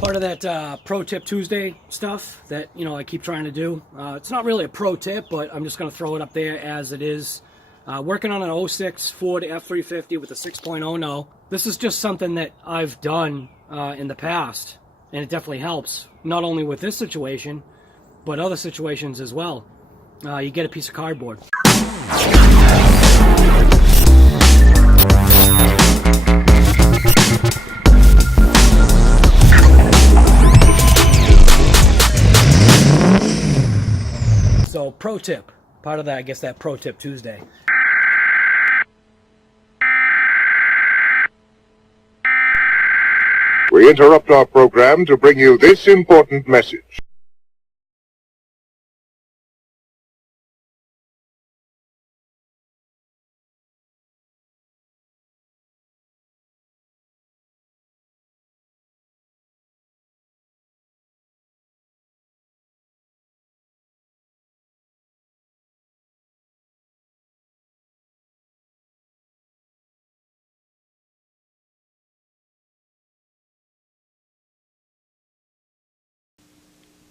Part of that Pro Tip Tuesday stuff that, I keep trying to do. It's not really a pro tip, but I'm just going to throw it up there as it is. Working on an 06 Ford F350 with a 6.0 no. This is just something that I've done in the past, and it definitely helps. Not only with this situation, but other situations as well. You get a piece of cardboard. So, pro tip. Part of that, I guess, that Pro Tip Tuesday. We interrupt our program to bring you this important message.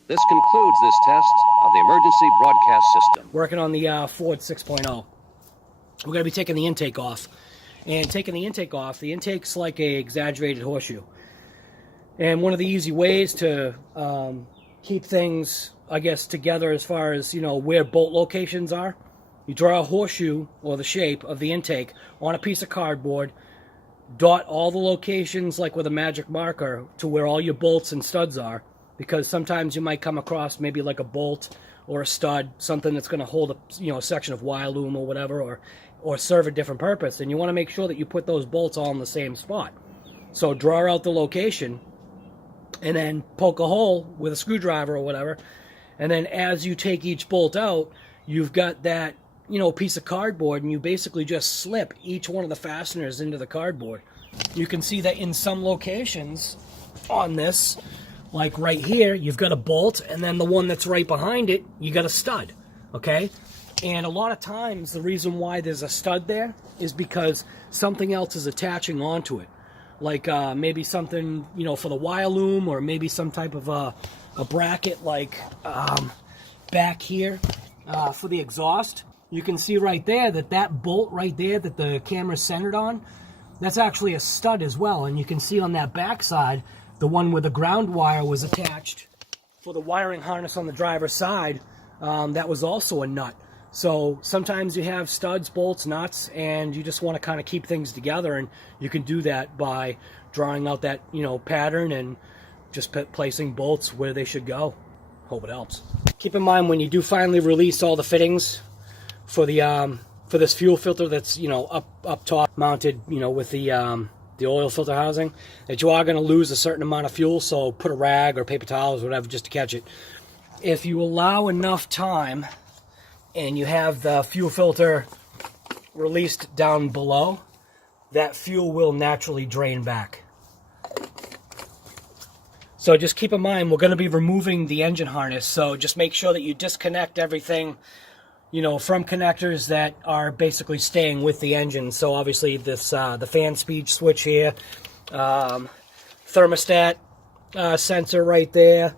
This concludes this test of the emergency broadcast system. Working on the Ford 6.0. We're going to be taking the intake off. And taking the intake off, the intake's like a exaggerated horseshoe. And one of the easy ways to keep things, I guess, together as far as, where bolt locations are, you draw a horseshoe, or the shape of the intake, on a piece of cardboard, dot all the locations, like with a magic marker, to where all your bolts and studs are. Because sometimes you might come across maybe like a bolt or a stud, something that's going to hold a section of wire loom or whatever, or serve a different purpose. And you want to make sure that you put those bolts all in the same spot. So draw out the location, and then poke a hole with a screwdriver or whatever. And then as you take each bolt out, you've got that piece of cardboard, and you basically just slip each one of the fasteners into the cardboard. You can see that in some locations on this, like right here, you've got a bolt, and then the one that's right behind it, you got a stud, okay? And a lot of times, the reason why there's a stud there is because something else is attaching onto it. Like maybe something, for the wire loom, or maybe some type of a bracket, like back here for the exhaust. You can see right there that bolt right there that the camera's centered on, that's actually a stud as well. And you can see on that back side, the one where the ground wire was attached for the wiring harness on the driver's side, that was also a nut. So sometimes you have studs, bolts, nuts, and you just want to kind of keep things together, and you can do that by drawing out that pattern and just placing bolts where they should go. Hope it helps. Keep in mind, when you do finally release all the fittings for the for this fuel filter that's up top mounted with the oil filter housing, that you are going to lose a certain amount of fuel, so put a rag or paper towels or whatever just to catch it. If you allow enough time and you have the fuel filter released down below, that fuel will naturally drain back. So just keep in mind, we're going to be removing the engine harness, so just make sure that you disconnect everything from connectors that are basically staying with the engine. So obviously this the fan speed switch here, thermostat sensor right there,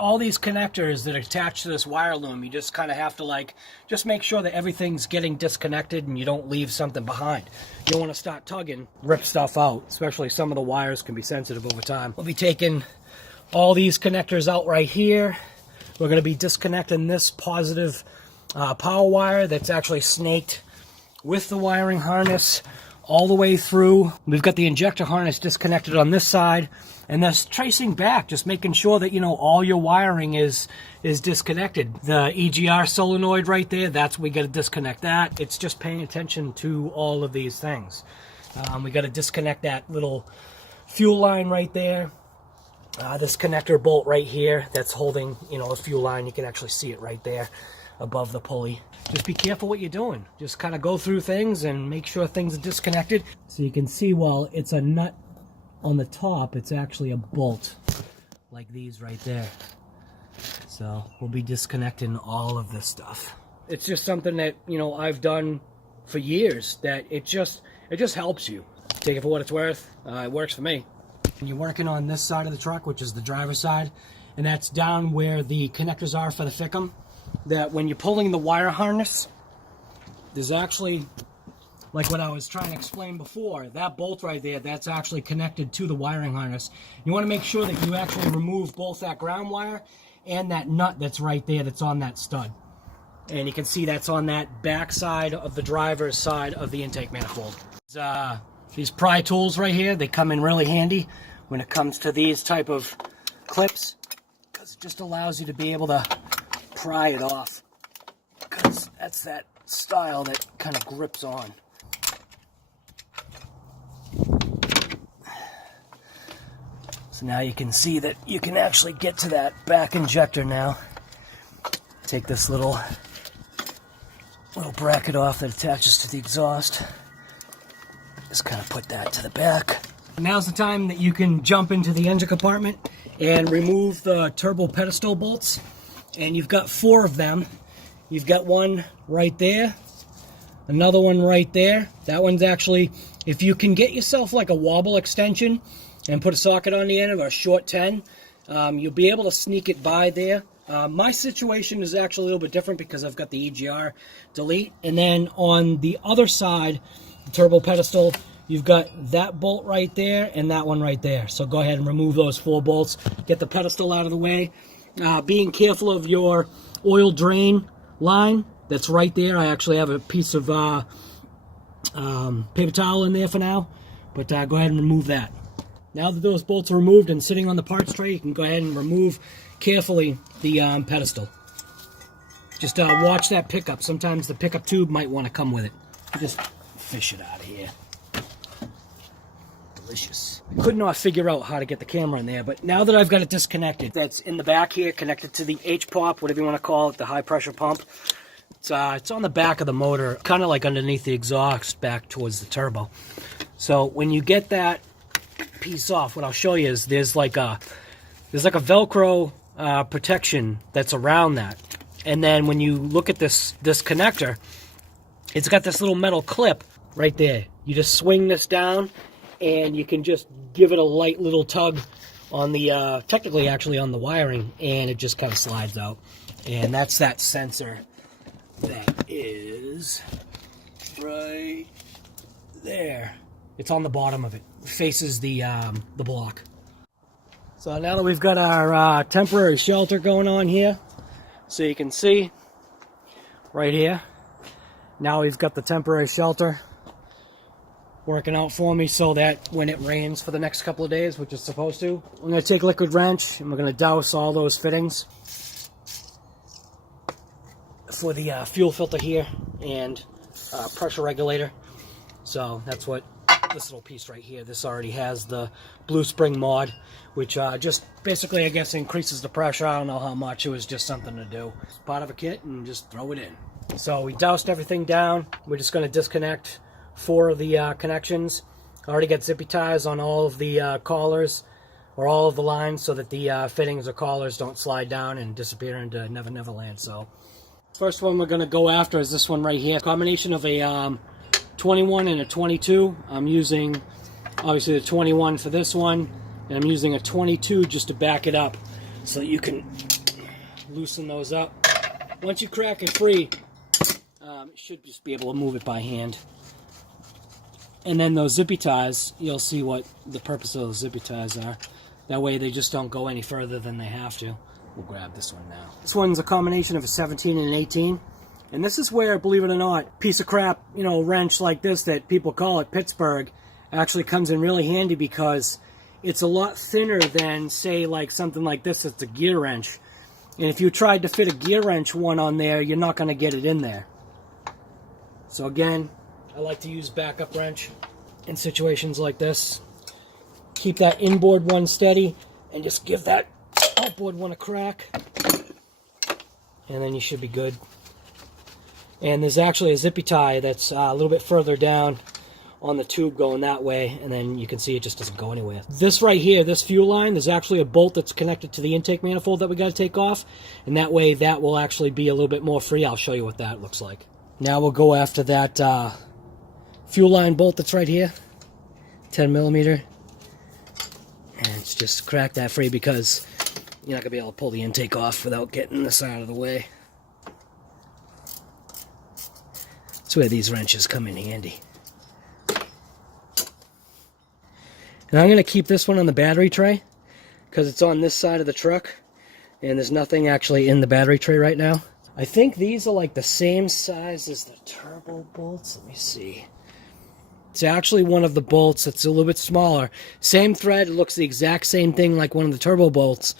all these connectors that are attached to this wire loom, you just kind of have to just make sure that everything's getting disconnected and you don't leave something behind. You don't want to start tugging, rip stuff out, especially some of the wires can be sensitive over time. We'll be taking all these connectors out right here. We're going to be disconnecting this positive power wire that's actually snaked with the wiring harness all the way through. We've got the injector harness disconnected on this side, and that's tracing back, just making sure that all your wiring is disconnected. The EGR solenoid right there, that's we got to disconnect that. It's just paying attention to all of these things. We got to disconnect that little fuel line right there. This connector bolt right here that's holding a fuel line, you can actually see it right there above the pulley. Just be careful what you're doing. Just kind of go through things and make sure things are disconnected. So you can see, while it's a nut on the top, it's actually a bolt like these right there. So we'll be disconnecting all of this stuff. It's just something that I've done for years, that it just helps you. Take it for what it's worth. It works for me. You're working on this side of the truck, which is the driver's side, and that's down where the connectors are for the FICM. That when you're pulling the wire harness, there's actually, like what I was trying to explain before, that bolt right there, that's actually connected to the wiring harness. You want to make sure that you actually remove both that ground wire and that nut that's right there that's on that stud. And you can see that's on that back side of the driver's side of the intake manifold. These pry tools right here, they come in really handy when it comes to these type of clips, because it just allows you to be able to pry it off, because that's that style that kind of grips on. So now you can see that you can actually get to that back injector now. Take this little bracket off that attaches to the exhaust. Just kind of put that to the back. Now's the time that you can jump into the engine compartment and remove the turbo pedestal bolts. And you've got 4 of them. You've got one right there, another one right there. That one's actually, if you can get yourself like a wobble extension and put a socket on the end of a short 10, you'll be able to sneak it by there. My situation is actually a little bit different because I've got the EGR delete. And then on the other side, the turbo pedestal, you've got that bolt right there and that one right there. So go ahead and remove those 4 bolts. Get the pedestal out of the way. Being careful of your oil drain line that's right there. I actually have a piece of paper towel in there for now, but go ahead and remove that. Now that those bolts are removed and sitting on the parts tray, you can go ahead and remove carefully the pedestal. Just watch that pickup. Sometimes the pickup tube might want to come with it. Just fish it out of here. Delicious. I could not figure out how to get the camera in there, but now that I've got it disconnected, that's in the back here, connected to the H-pop, whatever you want to call it, the high pressure pump. It's on the back of the motor, kind of like underneath the exhaust back towards the turbo. So when you get that piece off, what I'll show you is there's like a Velcro protection that's around that. And then when you look at this connector, it's got this little metal clip right there. You just swing this down and you can just give it a light little tug on the, technically actually on the wiring, and it just kind of slides out. And that's that sensor that is right there. It's on the bottom of it. It faces the block. So now that we've got our temporary shelter going on here, so you can see right here, now we've got the temporary shelter working out for me so that when it rains for the next couple of days, which it's supposed to, I'm going to take liquid wrench and we're going to douse all those fittings for the fuel filter here and pressure regulator. So that's what this little piece right here, this already has the blue spring mod, which just basically, I guess, increases the pressure. I don't know how much. It was just something to do. It's part of a kit and just throw it in. So we doused everything down. We're just going to disconnect 4 of the connections. I already got zippy ties on all of the collars, or all of the lines, so that the fittings or collars don't slide down and disappear into Never Never Land. So first one we're going to go after is this one right here. Combination of a 21 and a 22. I'm using obviously the 21 for this one, and I'm using a 22 just to back it up so that you can loosen those up. Once you crack it free, you should just be able to move it by hand. And then those zippy ties, you'll see what the purpose of those zippy ties are. That way they just don't go any further than they have to. We'll grab this one now. This one's a combination of a 17 and an 18. And this is where, believe it or not, piece of crap, wrench like this that people call it Pittsburgh actually comes in really handy, because it's a lot thinner than, say, like something like this that's a gear wrench. And if you tried to fit a gear wrench one on there, you're not going to get it in there. So again, I like to use backup wrench in situations like this. Keep that inboard one steady and just give that outboard one a crack. And then you should be good. And there's actually a zippy tie that's a little bit further down on the tube going that way, and then you can see it just doesn't go anywhere. This right here, this fuel line, there's actually a bolt that's connected to the intake manifold that we got to take off, and that way that will actually be a little bit more free. I'll show you what that looks like. Now we'll go after that fuel line bolt that's right here, 10 millimeter. let's just crack that free because you're not going to be able to pull the intake off without getting this out of the way. That's where these wrenches come in handy. And I'm going to keep this one on the battery tray because it's on this side of the truck and there's nothing actually in the battery tray right now. I think these are like the same size as the turbo bolts. Let me see. It's actually one of the bolts that's a little bit smaller. Same thread, looks the exact same thing like one of the turbo bolts.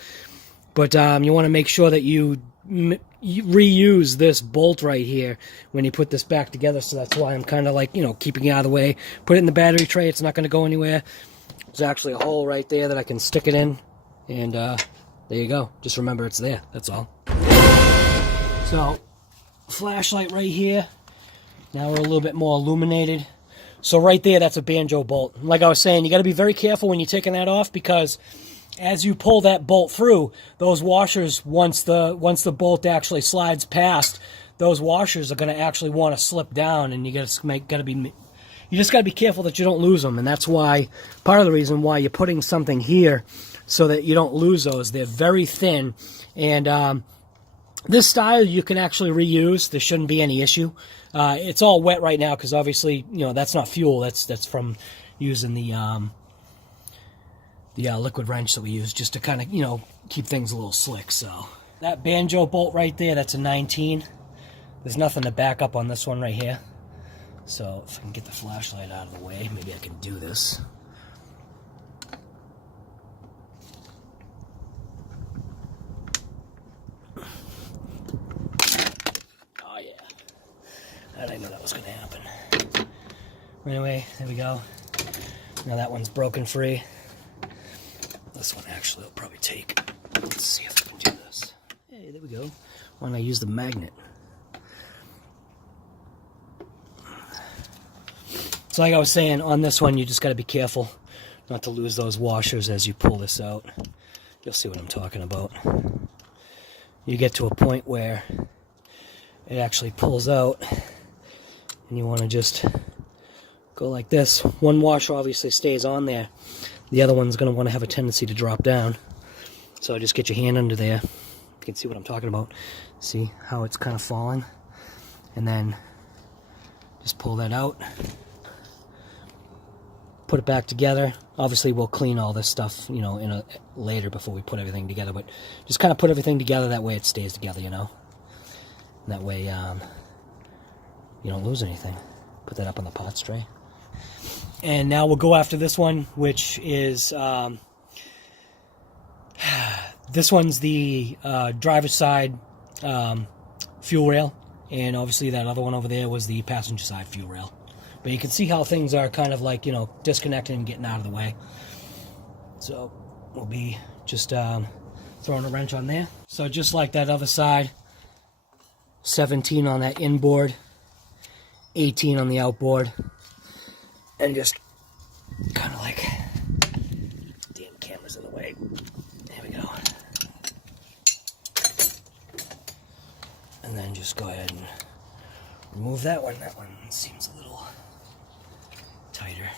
But you want to make sure that you reuse this bolt right here when you put this back together. So that's why I'm kind of like, you know, keeping it out of the way. Put it in the battery tray. It's not going to go anywhere. There's actually a hole right there that I can stick it in. And there you go. Just remember it's there. That's all. So, flashlight right here. Now we're a little bit more illuminated. So right there, that's a banjo bolt. Like I was saying, you got to be very careful when you're taking that off because as you pull that bolt through, those washers, once the bolt actually slides past, those washers are going to actually want to slip down, and you just got to be careful that you don't lose them. And that's why part of the reason why you're putting something here so that you don't lose those. They're very thin, and this style you can actually reuse. There shouldn't be any issue. It's all wet right now because obviously, you know, that's not fuel. That's from using the liquid wrench that we use just to kind of, you know, keep things a little slick. So that banjo bolt right there, that's a 19. There's nothing to back up on this one right here. So if I can get the flashlight out of the way, maybe I can do this. I knew that was going to happen. Anyway, there we go. Now that one's broken free. This one actually will probably take. Let's see if I can do this. Hey, there we go. Why don't I use the magnet? So like I was saying, on this one you just got to be careful not to lose those washers as you pull this out. You'll see what I'm talking about. You get to a point where it actually pulls out. And you want to just go like this. One washer obviously stays on there. The other one's going to want to have a tendency to drop down. So just get your hand under there. You can see what I'm talking about. See how it's kind of falling? And then just pull that out. Put it back together. Obviously we'll clean all this stuff, you know, later before we put everything together. But just kind of put everything together. That way it stays together, you know. And that way you don't lose anything. Put that up on the parts tray. And now we'll go after this one, which is this one's the driver's side fuel rail, and obviously that other one over there was the passenger side fuel rail. But you can see how things are kind of like, you know, disconnecting and getting out of the way. So we'll be just throwing a wrench on there. So just like that other side, 17 on that inboard, 18 on the outboard, and just kind of like, damn camera's in the way. There we go. And then just go ahead and remove that one. That one seems a little tighter.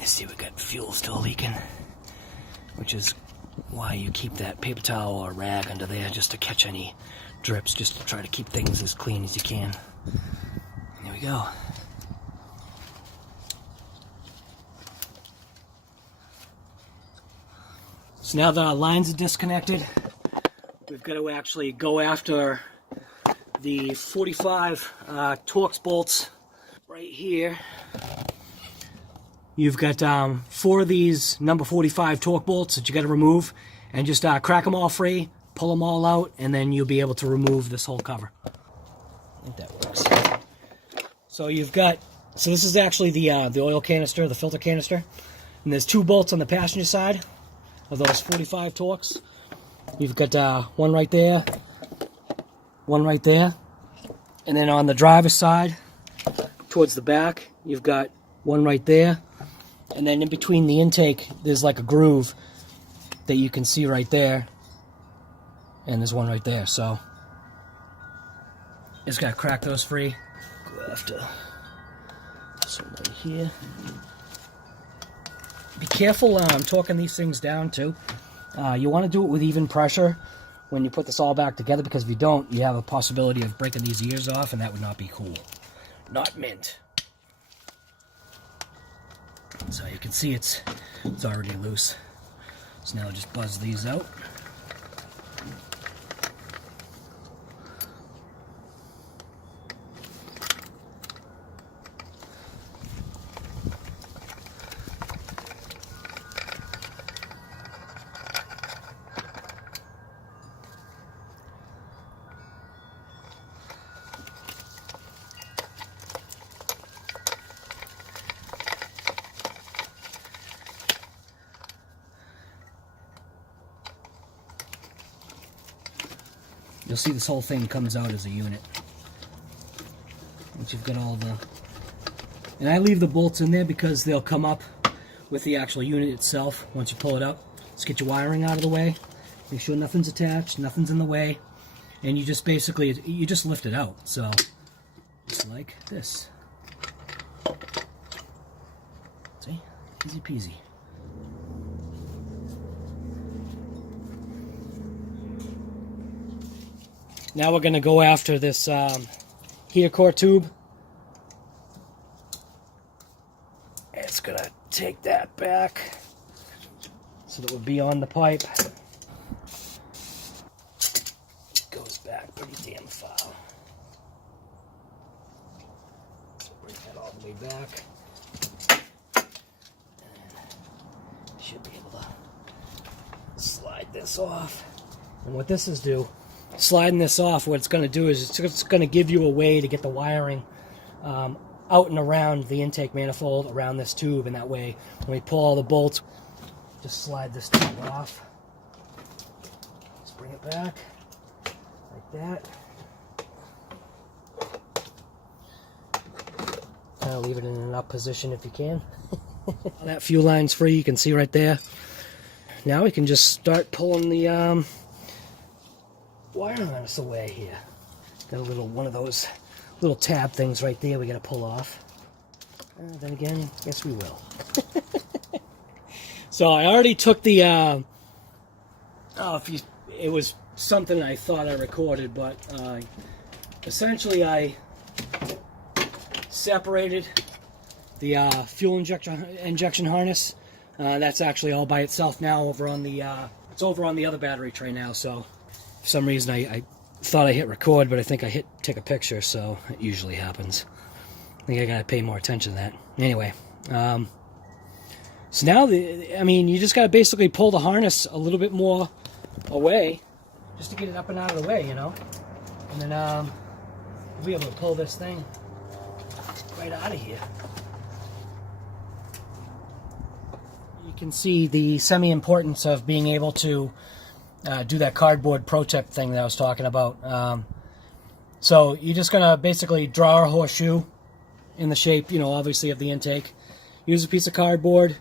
You see, we got fuel still leaking, which is why you keep that paper towel or rag under there just to catch any drips, just to try to keep things as clean as you can. There we go. So now that our lines are disconnected, we've got to actually go after the 45 Torx bolts right here. You've got 4 of these number 45 torque bolts that you got to remove, and just crack them all free, pull them all out, and then you'll be able to remove this whole cover. I think that works. So you've got, so this is actually the oil canister, the filter canister, and there's 2 bolts on the passenger side of those 45 Torx. You've got one right there, one right there, and then on the driver's side, towards the back, you've got one right there. And then in between the intake, there's like a groove that you can see right there. And there's one right there. So Just gotta crack those free. Go after this one right here. Be careful torquing these things down too. You want to do it with even pressure when you put this all back together, because if you don't, you have a possibility of breaking these ears off, and that would not be cool. Not mint. So you can see it's already loose. So now I'll just buzz these out. You'll see this whole thing comes out as a unit. Once you've got all the... And I leave the bolts in there because they'll come up with the actual unit itself once you pull it up. Just get your wiring out of the way. Make sure nothing's attached, nothing's in the way. And you just basically, you just lift it out. So, just like this. See? Easy peasy. Now we're going to go after this heater core tube. It's going to take that back so that it would be on the pipe. It goes back pretty damn far. Bring that all the way back. And should be able to slide this off. And what this is sliding this off, what it's going to do is it's going to give you a way to get the wiring out and around the intake manifold, around this tube, and that way when we pull all the bolts, just slide this tube off. Just bring it back like that. Kind of leave it in an up position if you can. That fuel line's free, you can see right there. Now we can just start pulling the wire harness away here. Got a little one of those little tab things right there we got to pull off. Then again, yes we will. So I already took the it was something I thought I recorded, but essentially I separated the fuel injection harness. That's actually all by itself now over on the it's over on the other battery tray now. So for some reason I thought I hit record, but I think I hit take a picture, so it usually happens. I think I gotta pay more attention to that. Anyway, so now you just gotta basically pull the harness a little bit more away, just to get it up and out of the way, you know. And then we'll be able to pull this thing right out of here. You can see the semi-importance of being able to do that cardboard protect thing that I was talking about. So you're just going to basically draw a horseshoe in the shape, you know, obviously of the intake. Use a piece of cardboard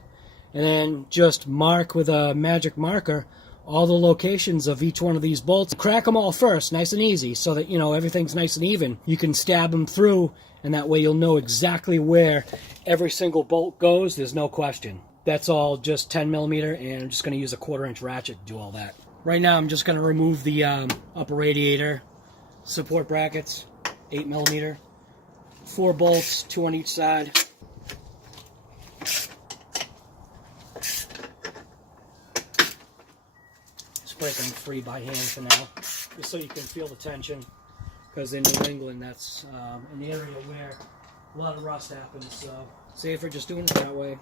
and then just mark with a magic marker all the locations of each one of these bolts. Crack them all first, nice and easy, so that, you know, everything's nice and even. You can stab them through, and that way you'll know exactly where every single bolt goes. There's no question. That's all just 10 millimeter, and I'm just going to use a 1/4-inch ratchet to do all that. Right now I'm just going to remove the upper radiator support brackets, 8 millimeter, 4 bolts, 2 on each side. Just break them free by hand for now, just so you can feel the tension, because in New England that's an area where a lot of rust happens, so safer just doing it that way.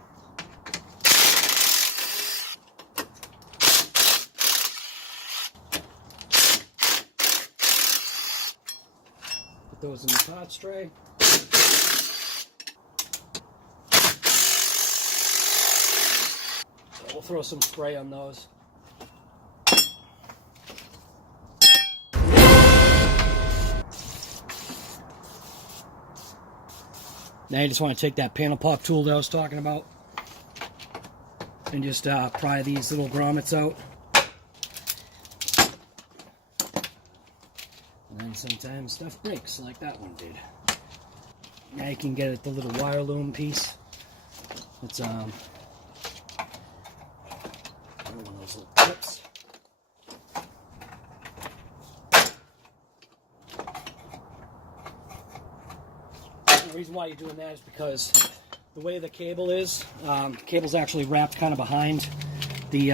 Those in the pot tray. So we'll throw some spray on those. Now you just want to take that panel pop tool that I was talking about and just pry these little grommets out. And then sometimes stuff breaks, like that one did. Now you can get at the little wire loom piece. It's one of those little clips. The reason why you're doing that is because the way the cable is, the cable's actually wrapped kind of behind the,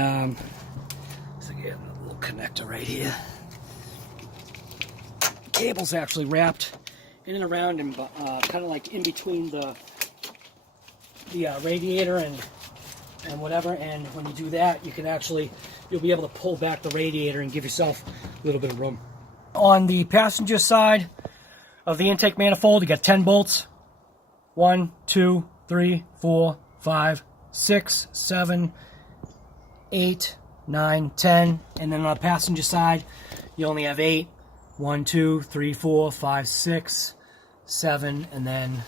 so you have a little connector right here. The cable's actually wrapped in and around and kind of like in between the radiator and whatever, and when you do that, you can actually, you'll be able to pull back the radiator and give yourself a little bit of room. On the passenger side of the intake manifold, you got 10 bolts. 1, 2, 3, 4, 5, 6, 7, 8, 9, 10. And then on the passenger side, you only have 8. 1, 2, 3, 4, 5, 6, 7, and then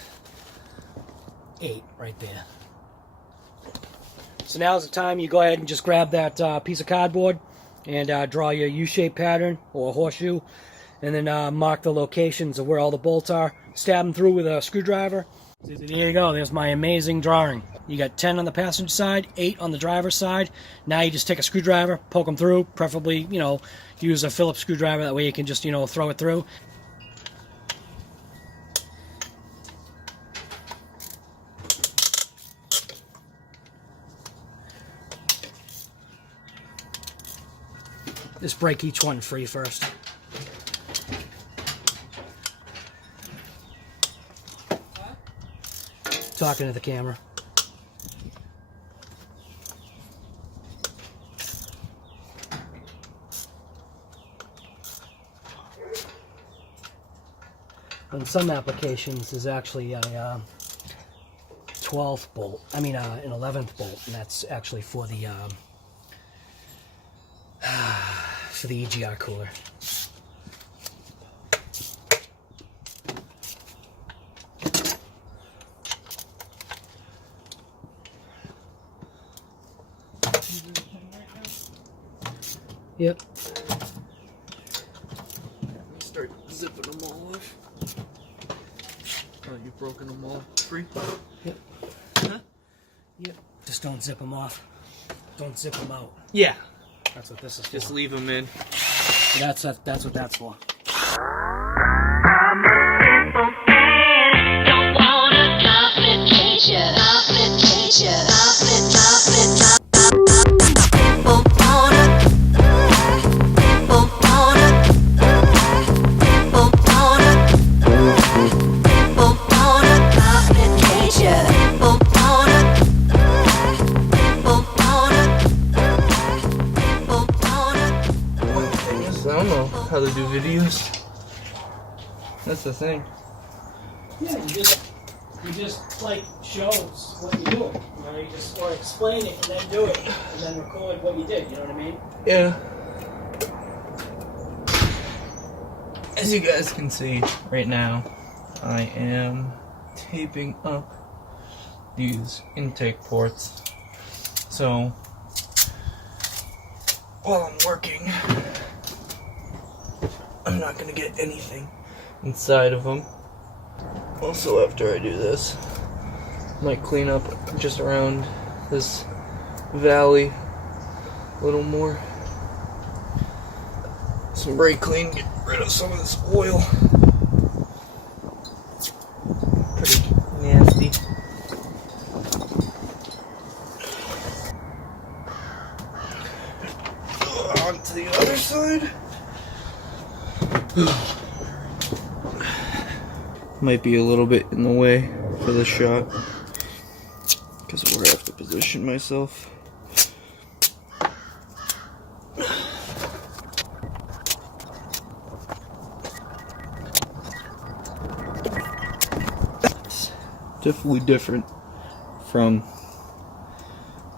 8 right there. So now's the time you go ahead and just grab that piece of cardboard and draw your U-shaped pattern or horseshoe, and then mark the locations of where all the bolts are. Stab them through with a screwdriver. So there you go. There's my amazing drawing. You got 10 on the passenger side, 8 on the driver's side. Now you just take a screwdriver, poke them through. Preferably, use a Phillips screwdriver. That way you can just, throw it through. Just break each one free first. Talking to the camera. On some applications, there's actually a 12th bolt. I mean, an 11th bolt, and that's actually for the EGR cooler. Yep. Start zipping them all off. Oh, you've broken them all free? Yep. Huh? Yep. Just don't zip them off. Don't zip them out. Yeah. That's what this is for. Just leave them in. That's what that's for. Don't wanna complicate ya. I don't know how to do videos. That's the thing. Yeah, you just like shows what you do. You just or explain it and then do it and then record what you did. You know what I mean? Yeah. As you guys can see right now, I am taping up these intake ports. So while I'm working, I'm not gonna get anything inside of them. Also, after I do this, I might clean up just around this valley a little more. Some brake clean, get rid of some of this oil. Pretty nasty. On to the other side. Might be a little bit in the way for the shot because of where I have to position myself. It's definitely different from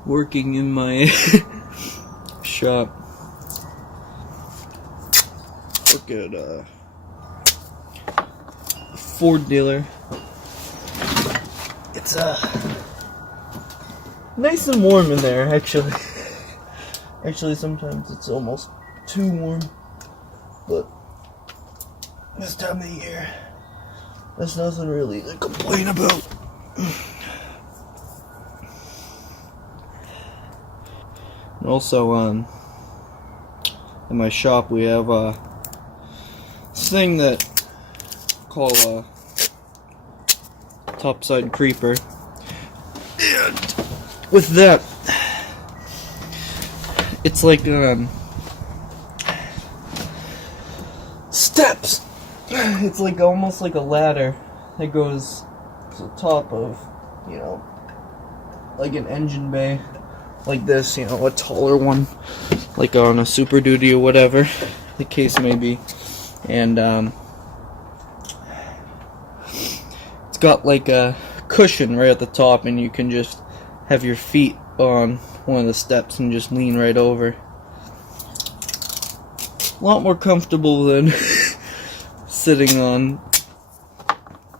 working in my shop. Work at a Ford dealer. It's nice and warm in there, actually. Actually, sometimes it's almost too warm, but this time of year. There's nothing really to complain about. And also, in my shop we have this thing that call a topside creeper. And with that, it's like steps. It's like almost like a ladder that goes to the top of, you know, like an engine bay, like this, you know, a taller one, like on a Super Duty or whatever the case may be. And it's got like a cushion right at the top, and you can just have your feet on one of the steps and just lean right over. A lot more comfortable than sitting on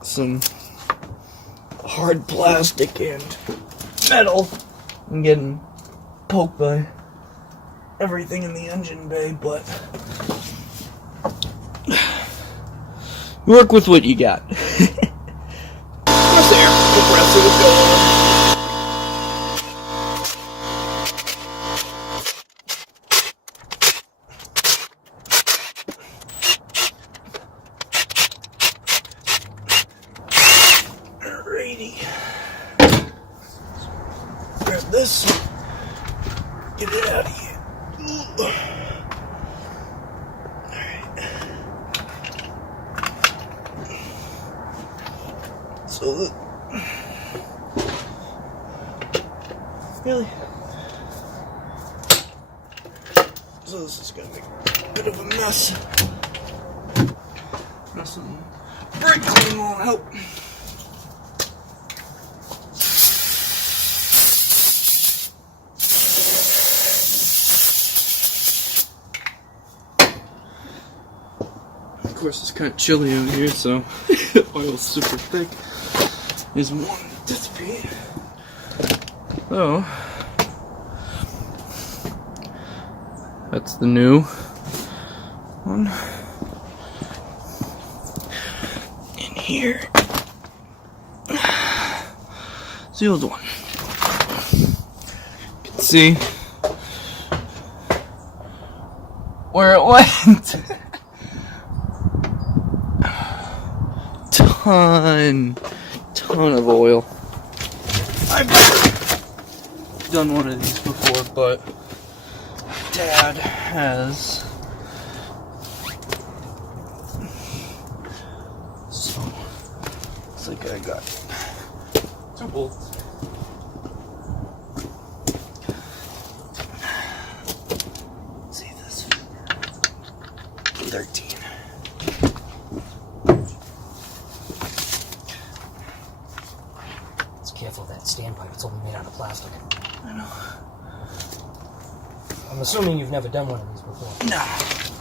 some hard plastic and metal and getting poked by everything in the engine bay, but work with what you got. Compressor is going. Alrighty. Grab this. Get it out of here. Alright. So really? So this is gonna make a bit of a mess. Some brake clean won't help. Of course, it's kind of chilly out here, so oil's super thick. Is one dissipate. So that's the new one. In here, it's the old one. You can see where it went. ton of oil. I've done one of these before, but Dad has. So it's like I got 2 bolts. See this? 13. Careful of that standpipe, it's only made out of plastic. I know. I'm assuming you've never done one of these before. Nah.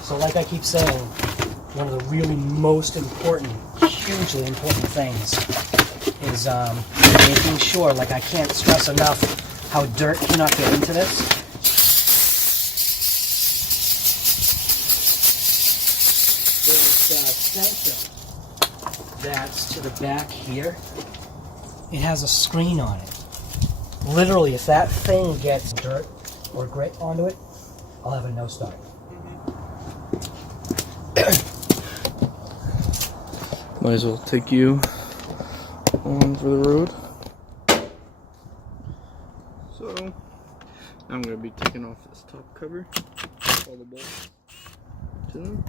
So like I keep saying, one of the really most important, hugely important things is making sure, like I can't stress enough how dirt cannot get into this. There's a sensor that's to the back here. It has a screen on it. Literally, if that thing gets dirt or grit onto it, I'll have a no start. Might as well take you on for the road. So, I'm going to be taking off this top cover, all the bolts to them.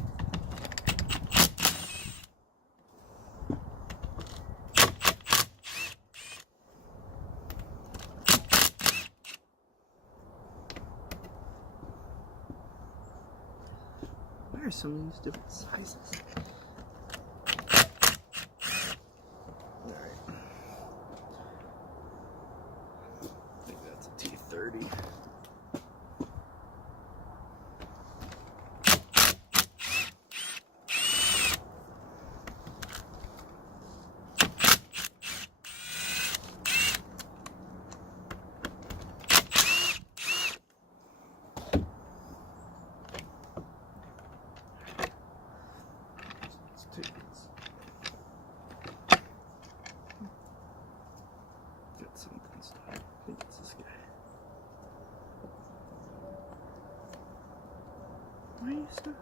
Why are some of these different sizes? Alright. I think that's a T30. tickets. Got something stuck. I think it's this guy. Why are you stuck?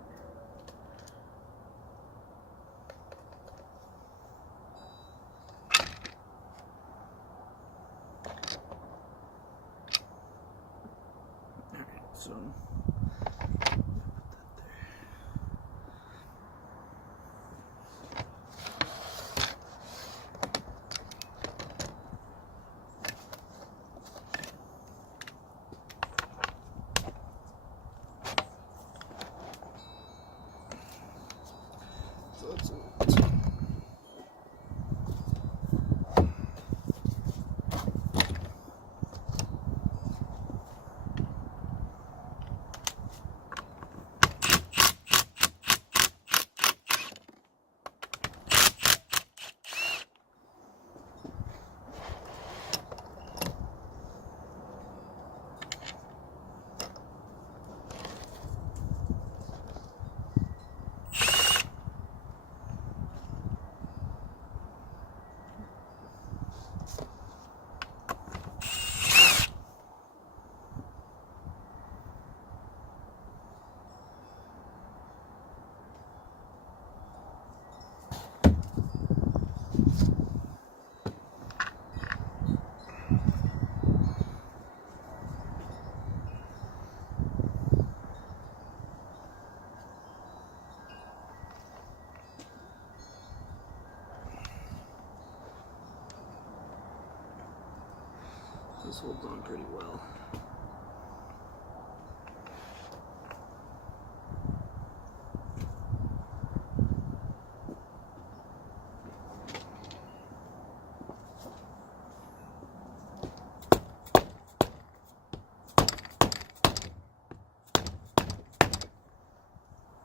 Alright, so that's it. This holds on pretty well.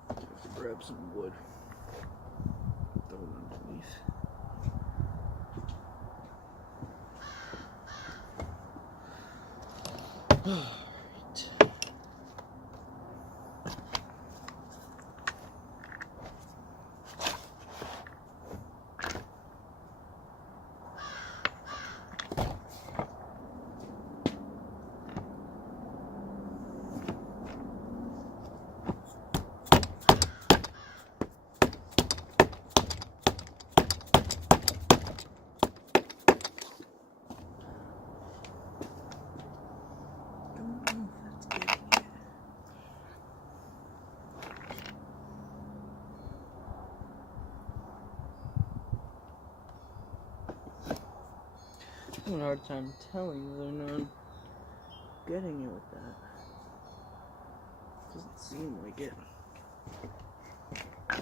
I have to grab some wood. Throw it underneath. Alright. I'm having a hard time telling whether or not I'm getting it with that. Doesn't seem like it. I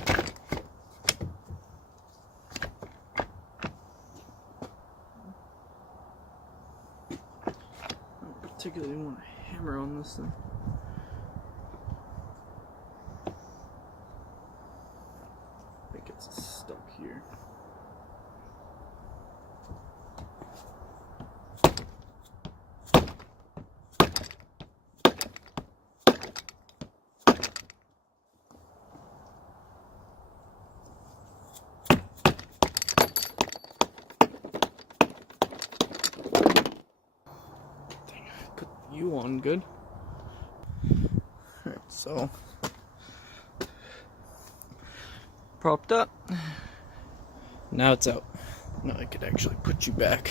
don't particularly want to hammer on this thing. I think it's stuck here. Put you on good. Alright, so propped up. Now it's out. Now I could actually put you back.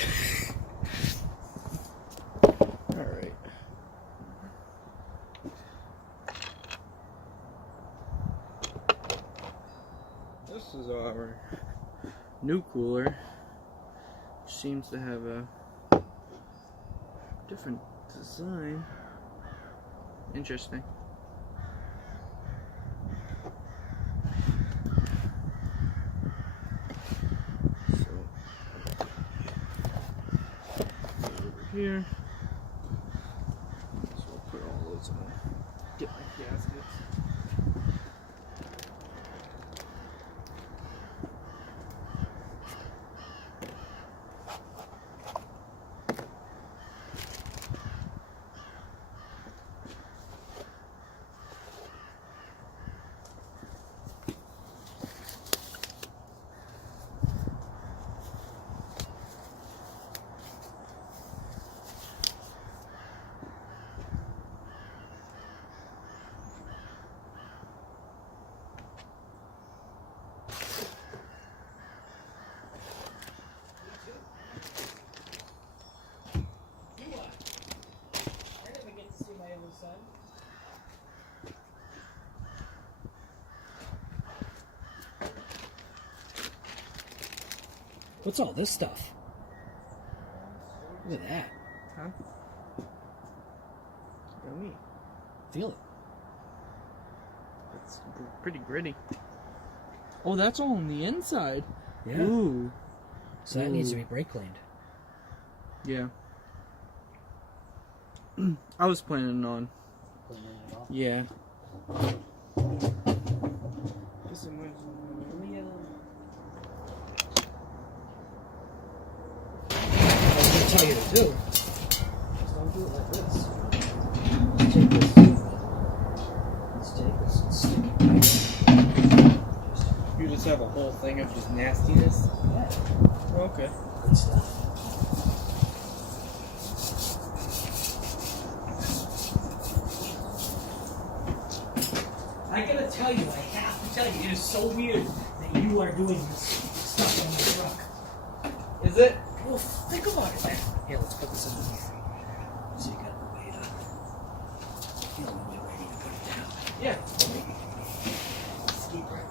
Alright. This is our new cooler, which seems to have a different design. Interesting. So over here. So I'll put all those in. Get my gaskets. What's all this stuff? Look at that. Huh? Yummy. Feel it. It's pretty gritty. Oh, that's all on the inside. Yeah. Ooh. So that needs to be brake cleaned. Yeah. I was planning on. Yeah. I was going to tell you to do. Just don't do it like this. Let's take this and stick it right in. You just have a whole thing of just nastiness? Yeah. Okay. Good stuff. I gotta tell you, I have to tell you, it is so weird that you are doing this stuff on the truck. Is it? Well, think about it, man. Here, let's put this underneath. So you got the weight up. You don't know where you need to put it down. Yeah.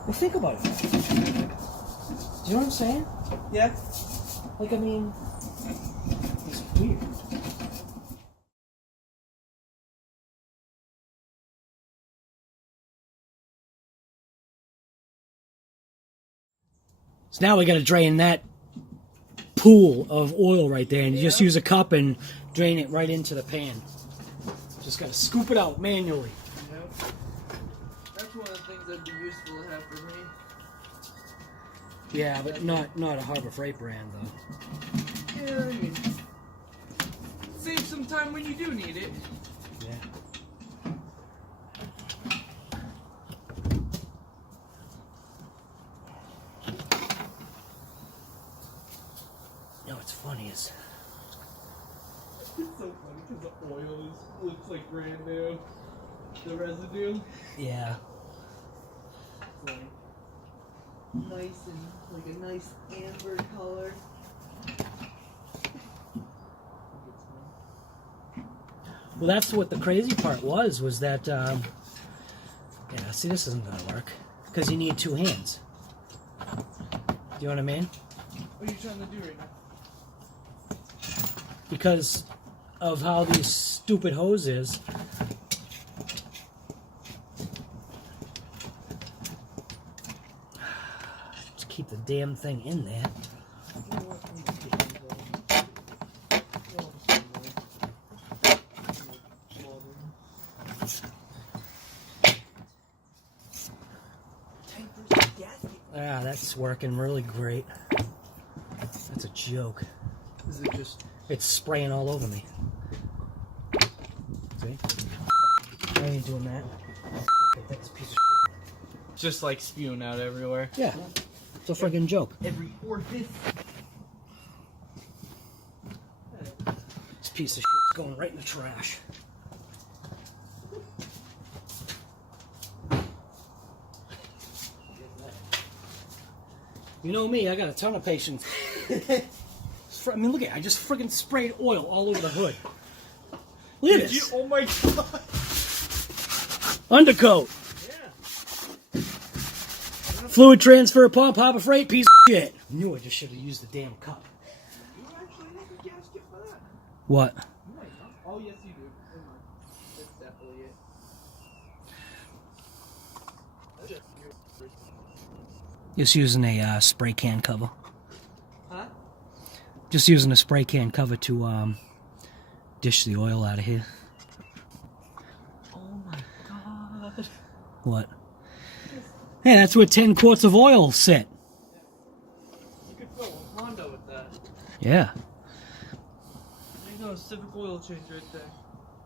Well, think about it. Do you know what I'm saying? Yeah. Like, I mean, it's weird. So now we got to drain that pool of oil right there, and you just use a cup and drain it right into the pan. Just got to scoop it out manually. Yep. That's one of the things that'd be useful to have for me. Yeah, but not a Harbor Freight brand though. Yeah, I mean, save some time when you do need it. Yeah. You know what's funny is It's so funny because the oil looks like brand new. The residue. yeah. It's like nice and like a nice amber color. Well, that's what the crazy part was that yeah. See, this isn't gonna work because you need two hands. Do you know what I mean? What are you trying to do right now? Because of how these stupid hoses. Just keep the damn thing in there. Ah, that's working really great. That's a joke. Is it just It's spraying all over me. See? I ain't doing that. Okay, that's a piece of shit. like spewing out everywhere? Yeah. It's a friggin' joke. Every orifice. This piece of shit's going right in the trash. You know me, I got a ton of patience. I mean, look at it. I just friggin' sprayed oil all over the hood. Look at this. Oh my god. Undercoat. Yeah. Fluid transfer pump, Harbor Freight, piece of shit. I knew I just should have used the damn cup. You actually have a gasket for that. What? You might not. Oh, yes, you do. Never mind. That's definitely it. Just using a spray can cover. Huh? Just using a spray can cover to dish the oil out of here. Oh my god. What? Hey, that's where 10 quarts of oil sit. You could fill a Honda with that. Yeah. There you go, Civic oil change right there.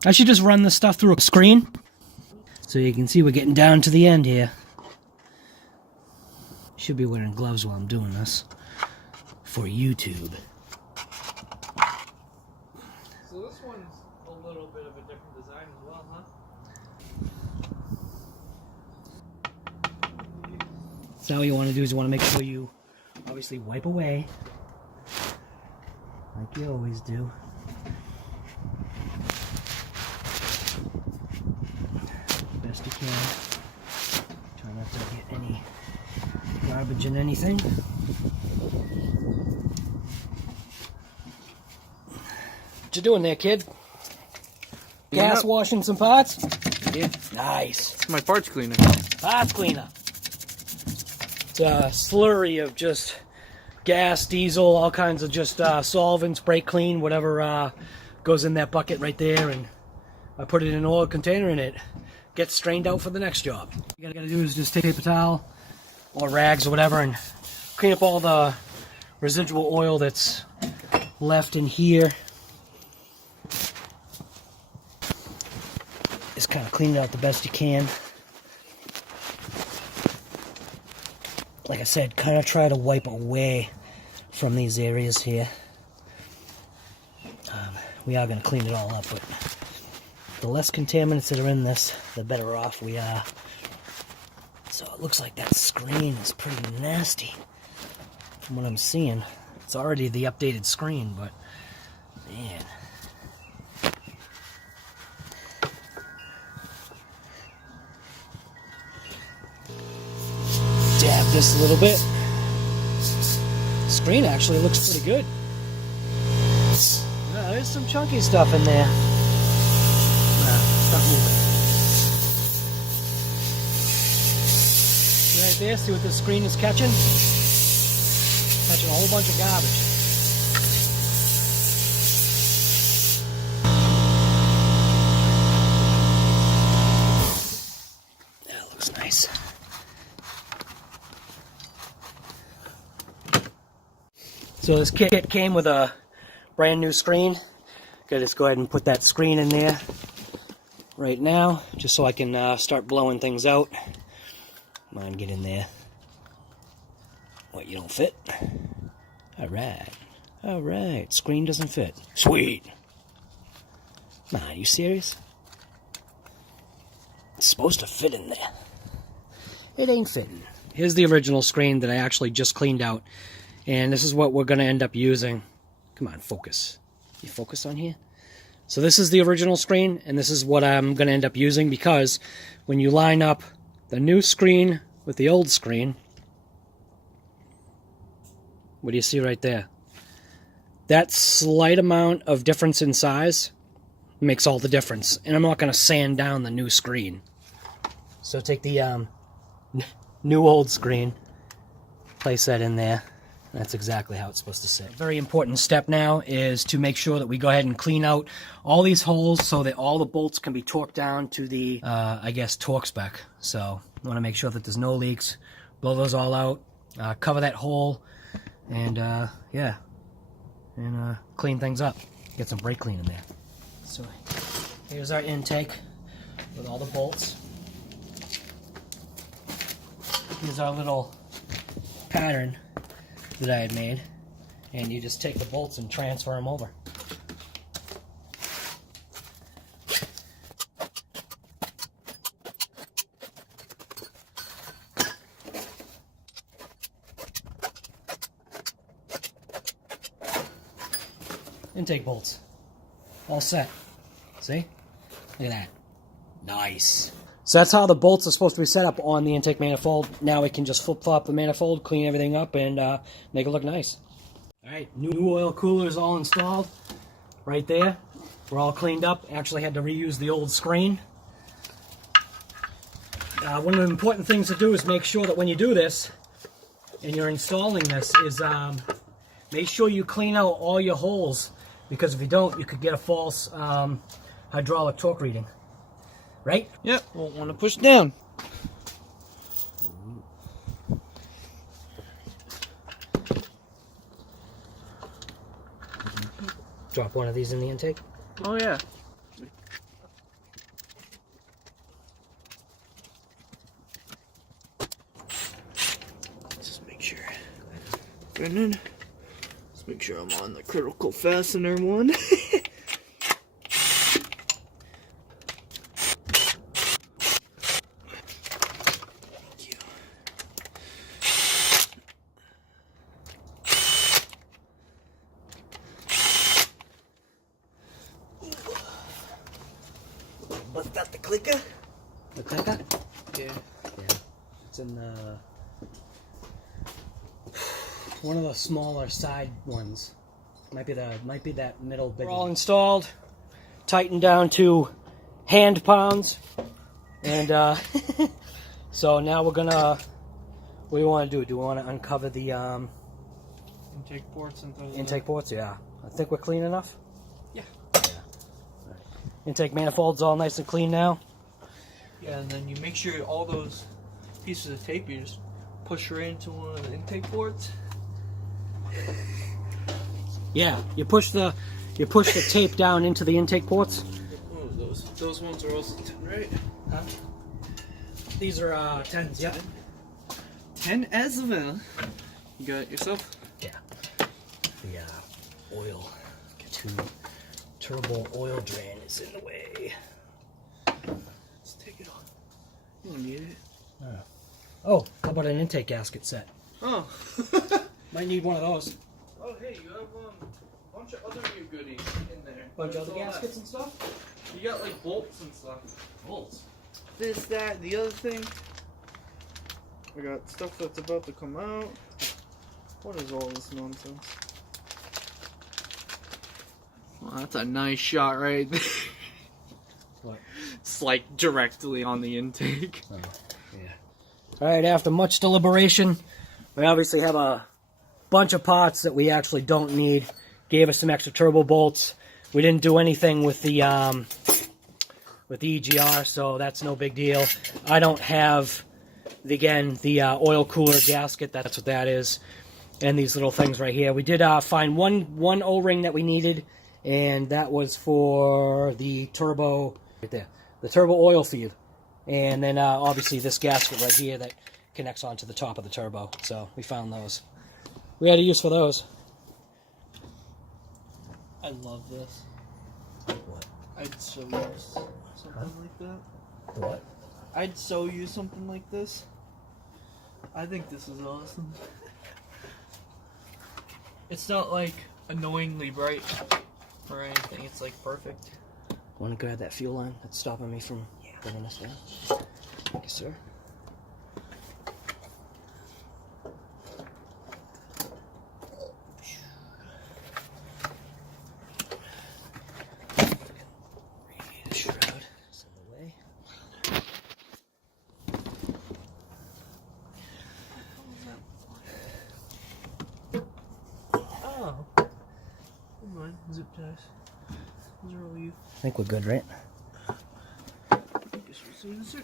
I should just run this stuff through a screen. So you can see we're getting down to the end here. Should be wearing gloves while I'm doing this. For YouTube. So this one's a little bit of a different design as well, huh? So what you want to do is you want to make sure you obviously wipe away. Like you always do. Best you can. Try not to get any garbage in anything. What you doing there, kid? Cleaning Gas up. washing some parts? Yeah, Nice. my parts cleaner. Parts cleaner. It's a slurry of just gas, diesel, all kinds of just solvents, brake clean, whatever goes in that bucket right there, and I put it in an oil container and it gets strained out for the next job. All you gotta do is just take a paper towel or rags or whatever and clean up all the residual oil that's left in here. Just kind of clean it out the best you can. Like I said, kind of try to wipe away from these areas here. We are going to clean it all up, but the less contaminants that are in this, the better off we are. So it looks like that screen is pretty nasty from what I'm seeing. It's already the updated screen, but man. Dab this a little bit. Screen actually looks pretty good. Yeah, there's some chunky stuff in there. Stop moving. See right there? See what this screen is catching? Catching a whole bunch of garbage. That looks nice. So this kit came with a brand new screen. Gotta just go ahead and put that screen in there right now, just so I can start blowing things out. Come on, get in there. What, you don't fit? Alright. Alright, screen doesn't fit. Sweet! Come on, you serious? It's supposed to fit in there. It ain't fitting. Here's the original screen that I actually just cleaned out. And this is what we're going to end up using. Come on, focus. You focus on here? So this is the original screen, and this is what I'm going to end up using, because when you line up the new screen with the old screen, what do you see right there? That slight amount of difference in size makes all the difference. And I'm not going to sand down the new screen. So take the new old screen, place that in there. That's exactly how it's supposed to sit. Very important step now is to make sure that we go ahead and clean out all these holes so that all the bolts can be torqued down to the, I guess, torque spec. So we want to make sure that there's no leaks. Blow those all out. Cover that hole. And, yeah. And clean things up. Get some brake clean in there. So here's our intake with all the bolts. Here's our little pattern that I had made, and you just take the bolts and transfer them over. Intake bolts. All set. See? Look at that. Nice. So that's how the bolts are supposed to be set up on the intake manifold. Now we can just flip-flop the manifold, clean everything up, and make it look nice. Alright, new oil cooler is all installed. Right there. We're all cleaned up. Actually had to reuse the old screen. One of the important things to do is make sure that when you do this, and you're installing this, is make sure you clean out all your holes, because if you don't, you could get a false hydraulic torque reading. Right? Yep, won't want to push down. Drop one of these in the intake. Oh yeah. Just make sure. Brennan. Let's make sure I'm on the critical fastener one. Bust out the clicker. The clicker? Yeah. Yeah. It's in the one of the smaller side ones. Might be that middle big. We're all installed, tightened down to hand pounds, and so now we're gonna. What do you want to do? Do we want to uncover the Intake ports and things. intake ports? Yeah, I think we're clean enough. Yeah. Right. Intake manifolds all nice and clean now. Yeah, and then you make sure all those pieces of tape you just push right into one of the intake ports. Yeah, you push the tape down into the intake ports. What are those? Those ones are also 10, right? Huh? These are 10s. Yep. 10 as of now. You got it yourself? Yeah. The oil, turbo oil drain is in the way. Let's take it off. You don't need it. Oh, how about an intake gasket set? Oh. Might need one of those. Oh, hey, you have a bunch of other new goodies in there. Bunch of other What's all gaskets and stuff. that? You got like bolts and stuff. Bolts. This, that, the other thing. I got stuff that's about to come out. What is all this nonsense? Well, that's a nice shot right there. What? It's like directly on the intake. Oh, yeah. All right. After much deliberation, we obviously have a bunch of parts that we actually don't need. Gave us some extra turbo bolts. We didn't do anything with the EGR, so that's no big deal. I don't have the oil cooler gasket. That's what that is, and these little things right here. We did find one O-ring that we needed, and that was for the turbo right there, the turbo oil feed, and then obviously this gasket right here that connects onto the top of the turbo. So we found those. We had a use for those. I love this. What? I'd so use something like that. What? I'd so use something like this. I think this is awesome. It's not like annoyingly bright or anything. It's like perfect. Want to grab that fuel line that's stopping me from bringing this down? Thank you, sir. Radiator shroud is in the way. Oh. Never mind. Zip ties. Those are all you. I think we're good, right? Guess we'll see in a sec.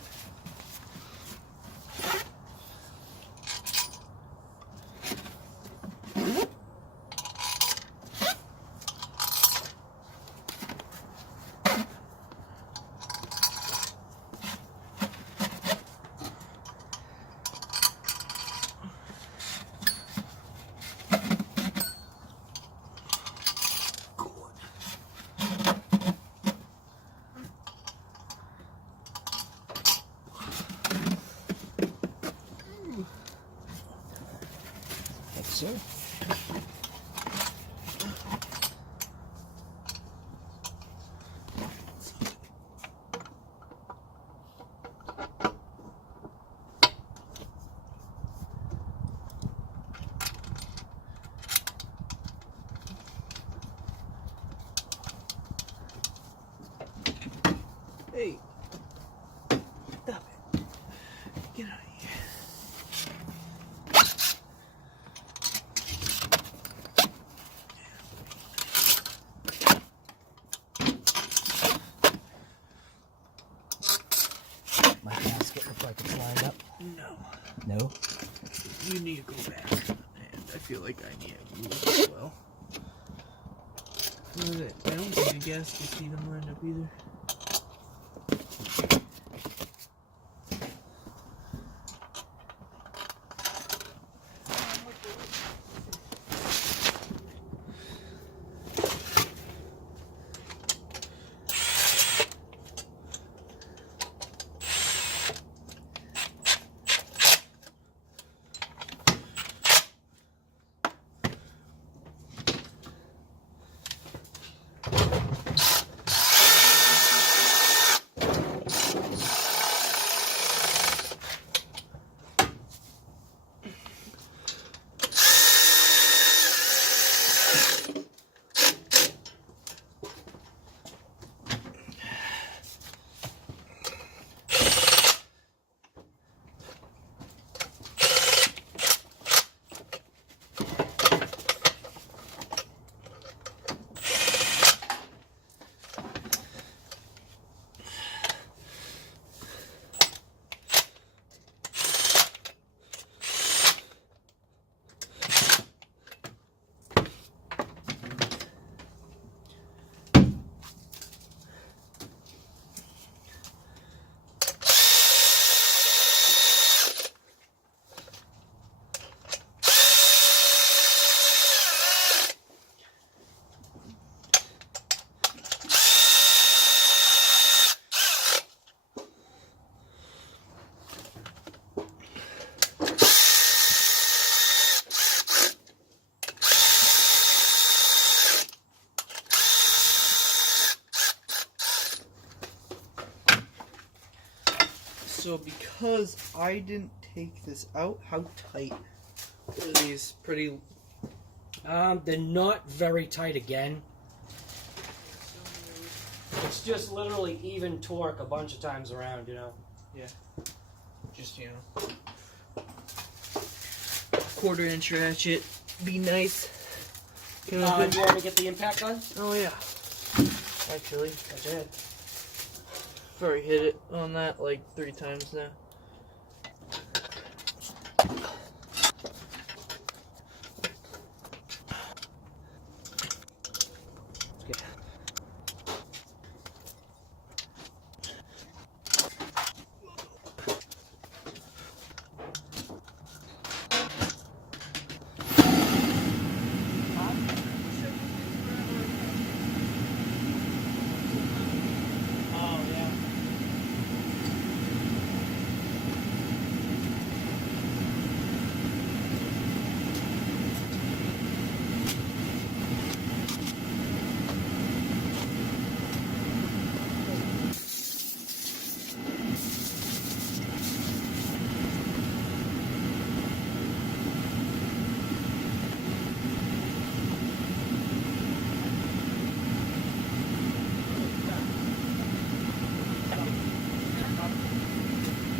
Thank you, sir. Hey. Stop it. Get out of here. My gasket looks like it's lined up. No. No? You need to go back. And I feel like I need to move as well. Look at it. I don't think the gaskets see them lined up either. So because I didn't take this out, how tight are these? Pretty. They're not very tight again. It's just literally even torque a bunch of times around, you know. Yeah. Just, you know. 1/4 inch ratchet. Be nice. Do you want me to get the impact on? Oh yeah. Actually, That's it. I've already hit it on that like 3 times now.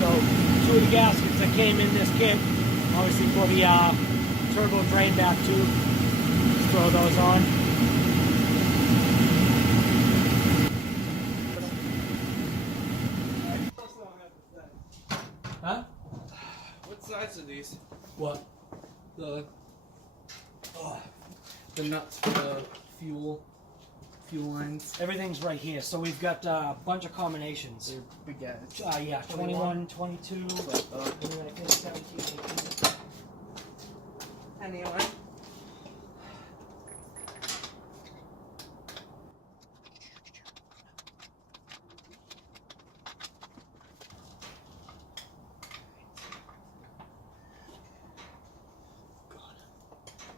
So, 2 of the gaskets that came in this kit, obviously for the turbo drain back tube. Just throw those on. Huh? What size are these? What? The nuts for the fuel lines. Everything's right here. So we've got a bunch of combinations. They're baguettes. Yeah, 21, 22, 17, 18. Anyway.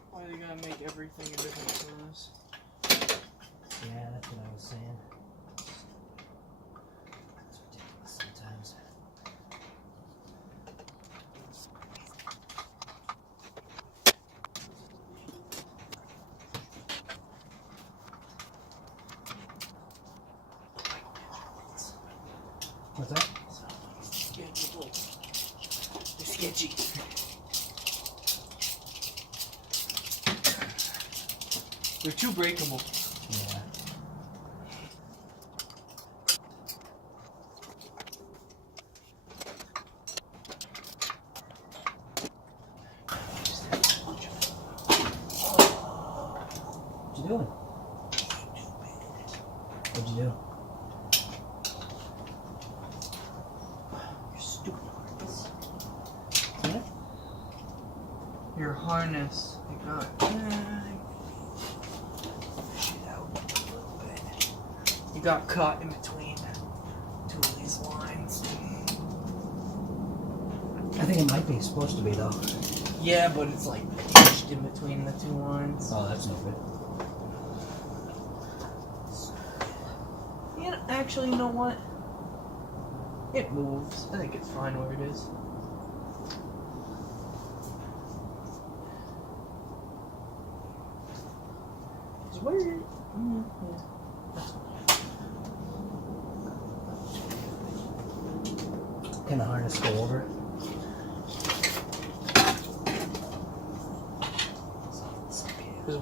Why they gotta make everything a different size? Yeah, that's what I was saying. It's ridiculous sometimes. What's that? Sketchable. They're sketchy. They're too breakable. Yeah. What you doing? What'd you do? You're stupid harness. Yeah? Your harness. I got shit out a little bit. You got caught in between 2 of these lines. I think it might be supposed to be though. Yeah, but it's like pinched in between the 2 lines. Oh, that's no good. Yeah, actually, you know what? It moves. I think it's fine where it is. It's weird. Yeah. Can the harness go over? Because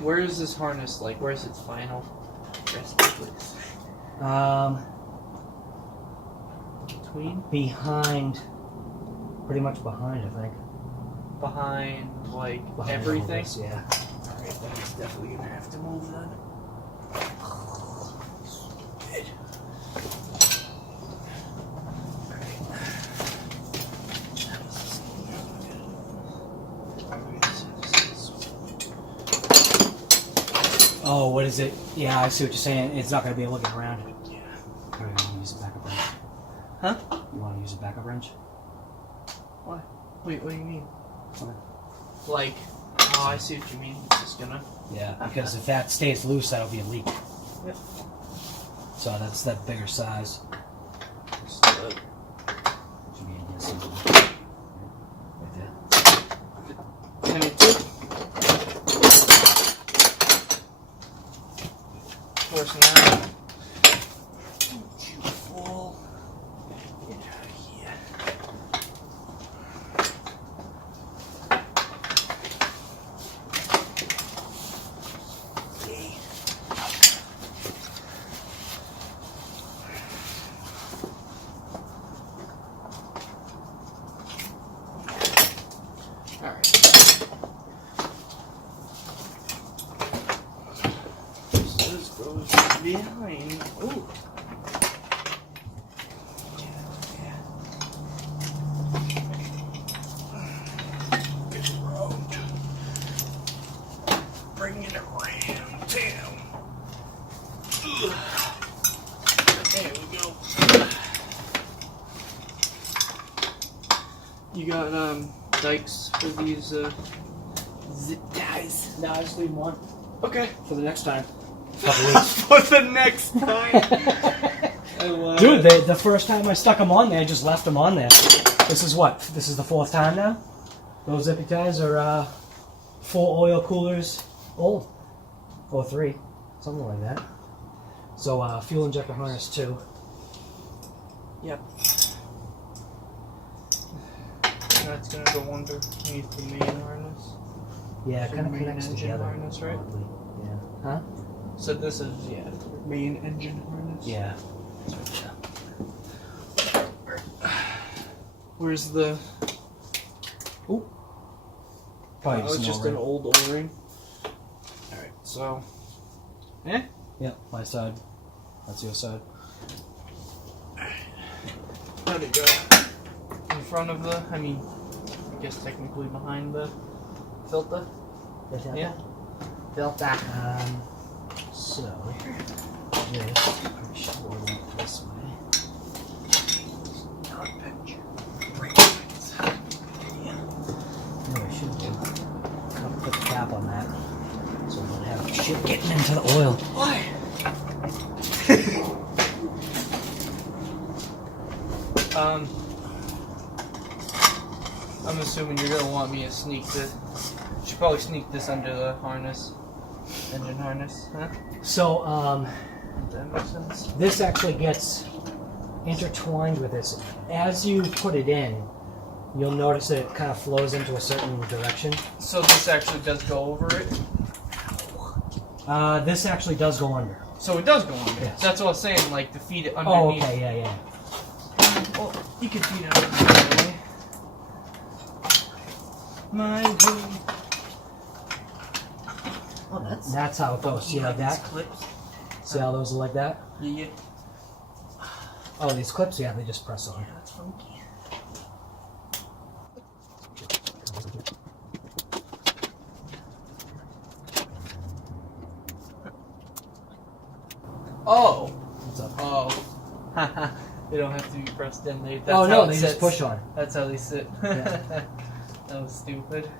where is this harness? Like, where's its final resting place? Between? Behind. Pretty much behind, I think. Behind, like, Behind all everything? this, yeah. Alright, then it's definitely gonna have to move then. Oh, what is it? Yeah, I see what you're saying. It's not going to be looking around. Yeah. Or you want to use a backup wrench? Huh? You want to use a backup wrench? Why? Wait, what do you mean? Okay. Like, oh, I see what you mean. It's just gonna... Yeah, because if that stays loose, that'll be a leak. Yep. So that's that bigger size. Penny tip. Forcing that. Full. Get out of here. Okay. Alright. This goes behind. Ooh. Get it around. Bring it around town. Ugh. There we go. You got dikes for these zip ties? No, I just leave one Okay. for the next time. Couple weeks. For the next time. I love Dude, it. the first time I stuck them on there, I just left them on there. This is what? This is the 4th time now? Those zippy ties are 4 oil coolers old. Or 3. Something like that. So, fuel injector harness too. Yep. That's gonna go underneath the main harness. Yeah, So it kind of main connects engine together. harness, right? oddly. Yeah. Huh? So this is main engine harness. Yeah. Where's the? Ooh. Probably Oh, it's just an O-ring. old O-ring. All right, so. Eh? Yep, my side. That's your side. How'd it go? In front of the? I mean, I guess technically behind the filter. Yeah. Filter. So, this should go this way. No, I should do. I'll put the cap on that. So we don't have shit getting into the oil. Why? I'm assuming you're gonna want me to sneak this. Should probably sneak this under the harness, engine harness, huh? So, Does that make sense? this actually gets intertwined with this. As you put it in, you'll notice that it kind of flows into a certain direction. So this actually does go over it. This actually does go under. So it does go under. Yes. That's what I was saying. Like to feed it Oh, underneath. okay, yeah. Well, you can feed it underneath. My way. Oh, That's how it goes. See how that? clips? See how those are like that? Yeah. Oh, these clips, yeah, they just press on. That's funky. Oh. What's up? Oh. They don't have to be pressed in. That's Oh, how no, it they sits. just push on. That's how they sit. Yeah. That was stupid.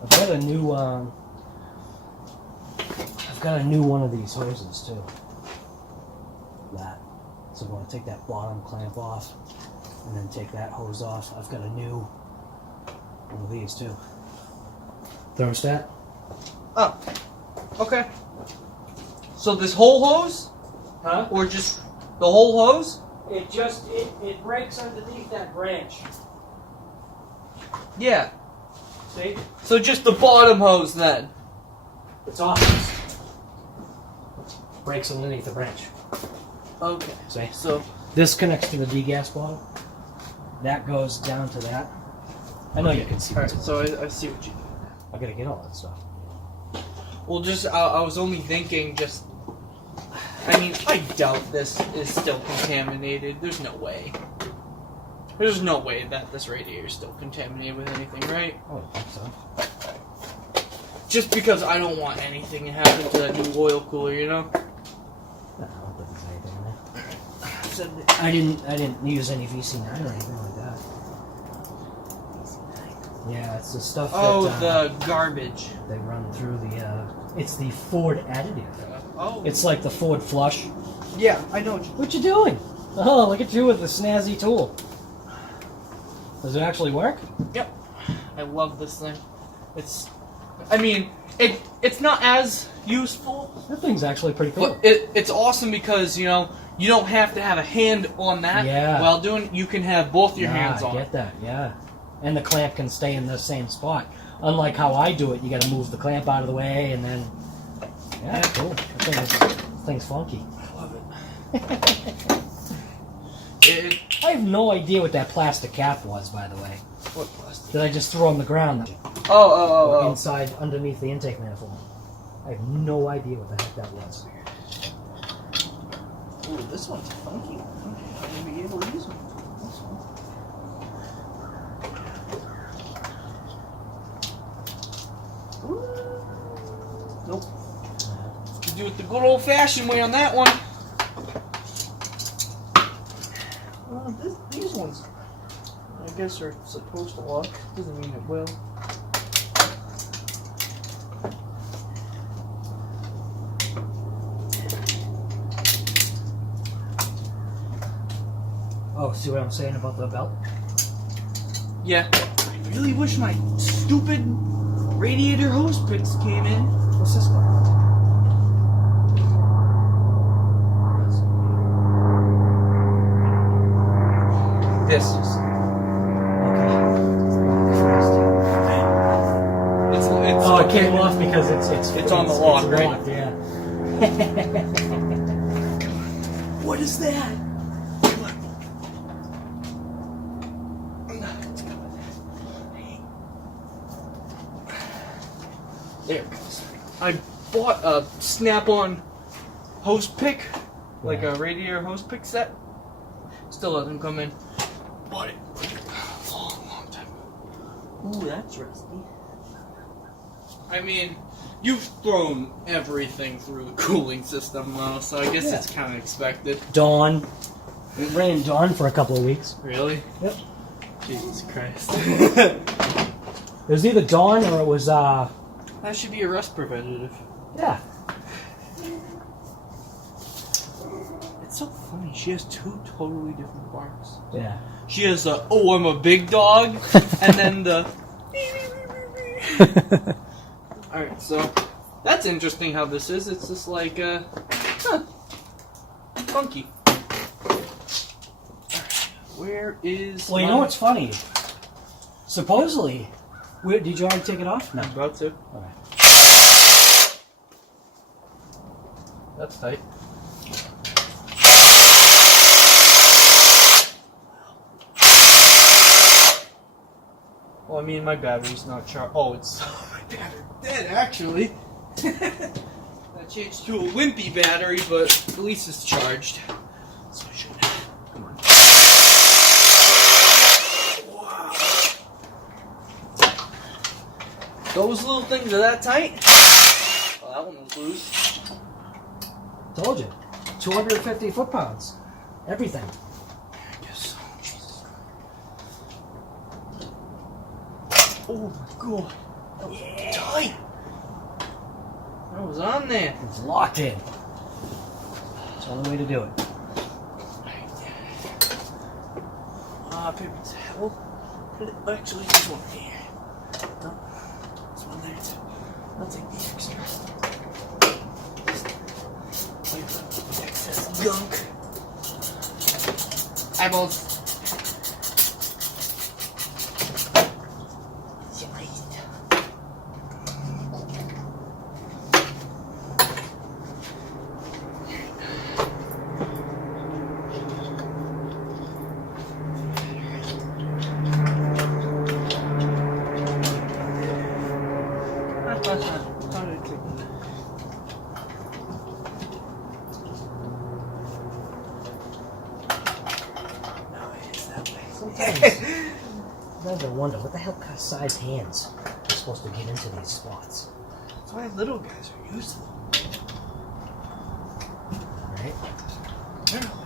I've got a new, one of these hoses too. That. So I'm going to take that bottom clamp off, and then take that hose off. I've got a new one of these too. Thermostat. Oh. Okay. So this whole hose? Huh? Or just the whole hose? It breaks underneath that branch. Yeah. See? So just the bottom hose then? It's off. Breaks underneath the branch. Okay. See? So This connects to the degas bottle. That goes down to that. I know you can see alright, it. so I see what you do. I gotta get all that stuff. Well, just I was only thinking just. I mean, I doubt this is still contaminated. There's no way. There's no way that this radiator is still contaminated with anything, right? Oh, I think so. Just because I don't want anything to happen to that new oil cooler, you know? No, I don't think there's anything in there. Said I didn't use any VC9 or anything like that. Yeah, it's the stuff Oh, that the garbage. they run through the. It's the Ford additive. Oh. It's like the Ford flush. Yeah, I know. What you doing? Oh, look at you with the snazzy tool. Does it actually work? Yep. I love this thing. It's not as useful, That thing's actually pretty cool. but it's awesome because, you don't have to have a hand on that while doing. You can have both your hands on I it. get that, yeah. And the clamp can stay in the same spot. Unlike how I do it, you gotta move the clamp out of the way and then... Yeah, cool. That thing's funky. I love it. I have no idea what that plastic cap was, by the way. What plastic? That I just threw on the ground. Oh. Inside, underneath the intake manifold. I have no idea what the heck that was. Ooh, this one's a funky one. I'm gonna be able to use one. Nope. You do it the good old-fashioned way on that one. These ones, I guess, are supposed to lock. Doesn't mean it will. Oh, see what I'm saying about the belt? Yeah. I really wish my stupid radiator hose picks came in. What's this one? This. Okay. It's Oh, it came off because it's on the lock, right? Locked, yeah. What is that? There it goes. I bought a snap-on hose pick, like a radiator hose pick set. Still hasn't come in. Bought it a long time ago. Ooh, that's rusty. I mean, you've thrown everything through the cooling system, though, so I guess it's kind of expected. Dawn. It rained Dawn for a couple of weeks. Really? Yep. Jesus Christ. It was either Dawn or it was, That should be a rust preventative. yeah. It's so funny. She has two totally different barks. Yeah. She has the, oh, I'm a big dog, and then the... Alright, so that's interesting how this is. It's just like, funky. Where is... Well, you know what's funny? Supposedly, did you already take it off? No. I'm about to. Okay. That's tight. Well, I mean, my battery's not charged. Oh, it's... my battery's dead, actually. I changed to a wimpy battery, but at least it's charged. So I should... Come on. Wow. Those little things are that tight? Oh, that one was loose. Told you. 250 foot-pounds. Everything. I guess so. Jesus. Oh my god. That was tight. That was on there. It's locked in. It's the only way to do it. Paper towel. Actually, there's one here. No, there's one there too. I'll take the extra. Excess gunk. Eyeballs. Sometimes I wonder what the hell kind of size hands are supposed to get into these spots. That's why little guys are useful. Right? Apparently.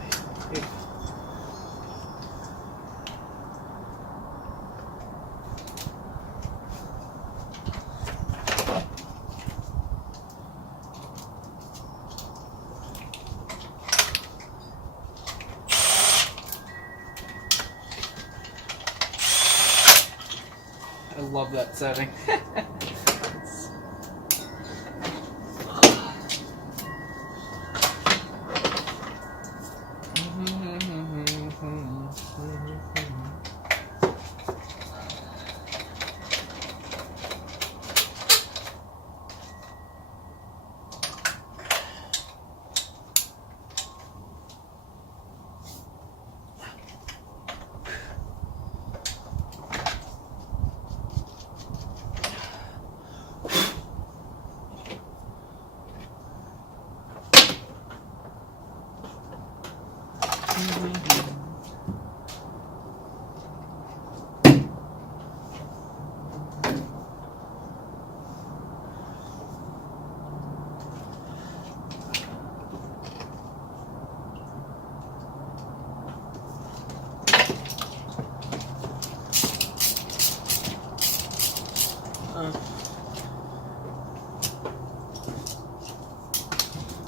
I love that setting.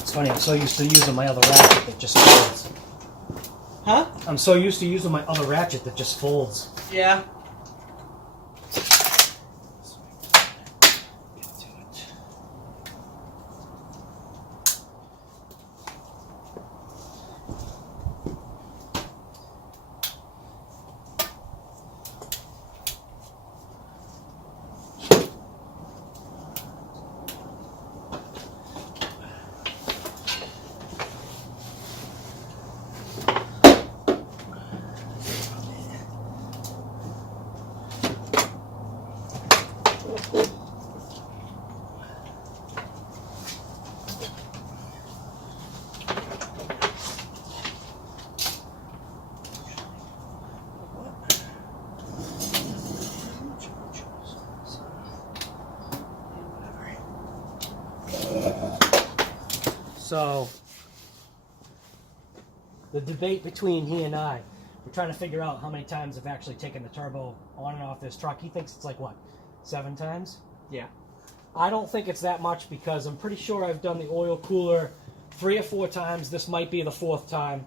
It's funny, I'm so used to using my other ratchet that just folds. Huh? I'm so used to using my other ratchet that just folds. Yeah. So, the debate between he and I, we're trying to figure out how many times I've actually taken the turbo on and off this truck. He thinks it's like, what, 7 times? Yeah. I don't think it's that much because I'm pretty sure I've done the oil cooler 3 or 4 times. This might be the 4th time.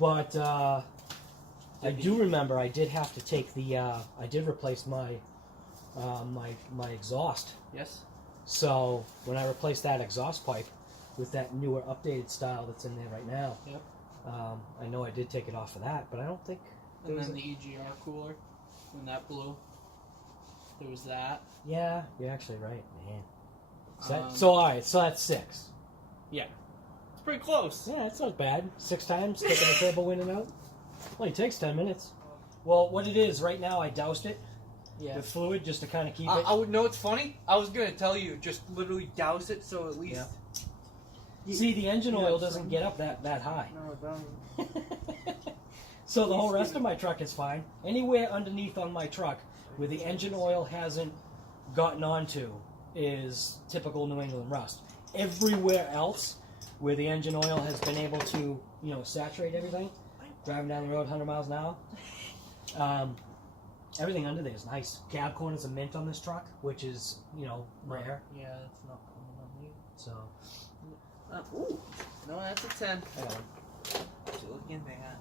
But I do remember I did have to take the, I did replace my, my exhaust. Yes. So when I replaced that exhaust pipe with that newer updated style that's in there right now, Yep. I know I did take it off of that, but I don't think there And was then the EGR cooler, when that blew, there was that. Yeah, you're actually right, man. So, Um, so all right, so that's 6. Yeah. It's pretty close. Yeah, that's not bad. 6 times taking the turbo in and out. Only takes 10 minutes. Well, what it is right now, I doused it Yeah. with fluid just to kind of keep it. I would know it's funny. I was gonna tell you, just literally douse it so at least. Yeah. See, the engine oil Yeah, doesn't get up that high. No, it doesn't. So the whole rest of my truck is fine. Anywhere underneath on my truck where the engine oil hasn't gotten onto is typical New England rust. Everywhere else where the engine oil has been able to, saturate everything, driving down the road 100 miles an hour, everything under there is nice. Cab corners of mint on this truck, which is, rare. Yeah, that's not common on you. So, Ooh, no, that's a 10. I got one. What you looking at?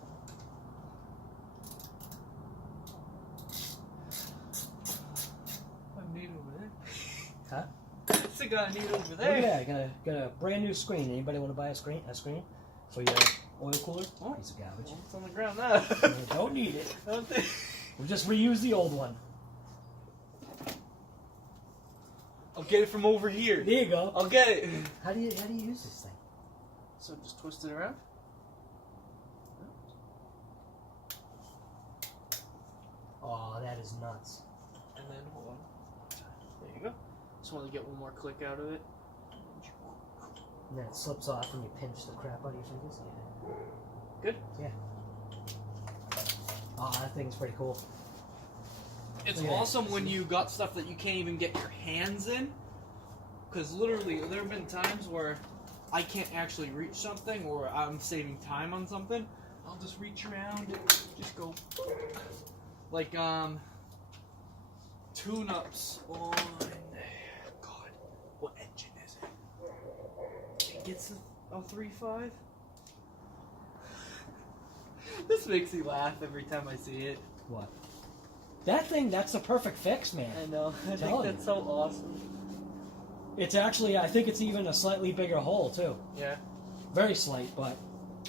I need over there. Huh? What's it got a need over Oh there? yeah, got a brand new screen. Anybody want to buy a screen for your oil cooler? Oh. Piece of garbage. Well, it's on the ground now. Don't need it. Don't they? We'll just reuse the old one. I'll get it from over here. There you go. I'll get it. How do you use this thing? So just twist it around. Oh, that is nuts. And then hold on. There you go. Just want to get one more click out of it. And then it slips off and you pinch the crap out of your fingers. Good. Yeah. Oh, that thing's pretty cool. It's Yeah. awesome when you got stuff that you can't even get your hands in. Because literally, there have been times where I can't actually reach something or I'm saving time on something. I'll just reach around and just go. Like, tune-ups on... God, what engine is it? It gets a 3.5? This makes me laugh every time I see it. What? That thing, that's the perfect fix, man. I know. I think Telling that's so awesome. It's actually, I think it's even a slightly bigger hole, too. Yeah. Very slight, but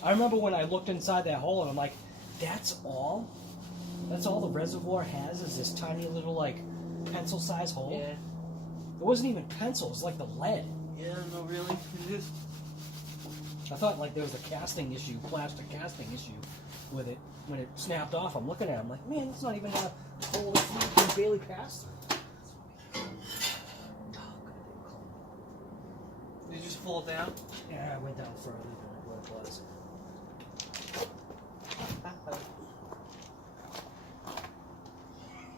I remember when I looked inside that hole and I'm like, that's all the reservoir has is this tiny little, like, pencil-sized hole? Yeah. It wasn't even pencil, it was like the lead. Yeah, no, really. It is. I thought, like, there was a casting issue, plastic casting issue with it. When it snapped off, I'm looking at it, I'm like, man, it's not even a hole that you can barely pass through. Did you just fall down? Yeah, I went down further than what it was.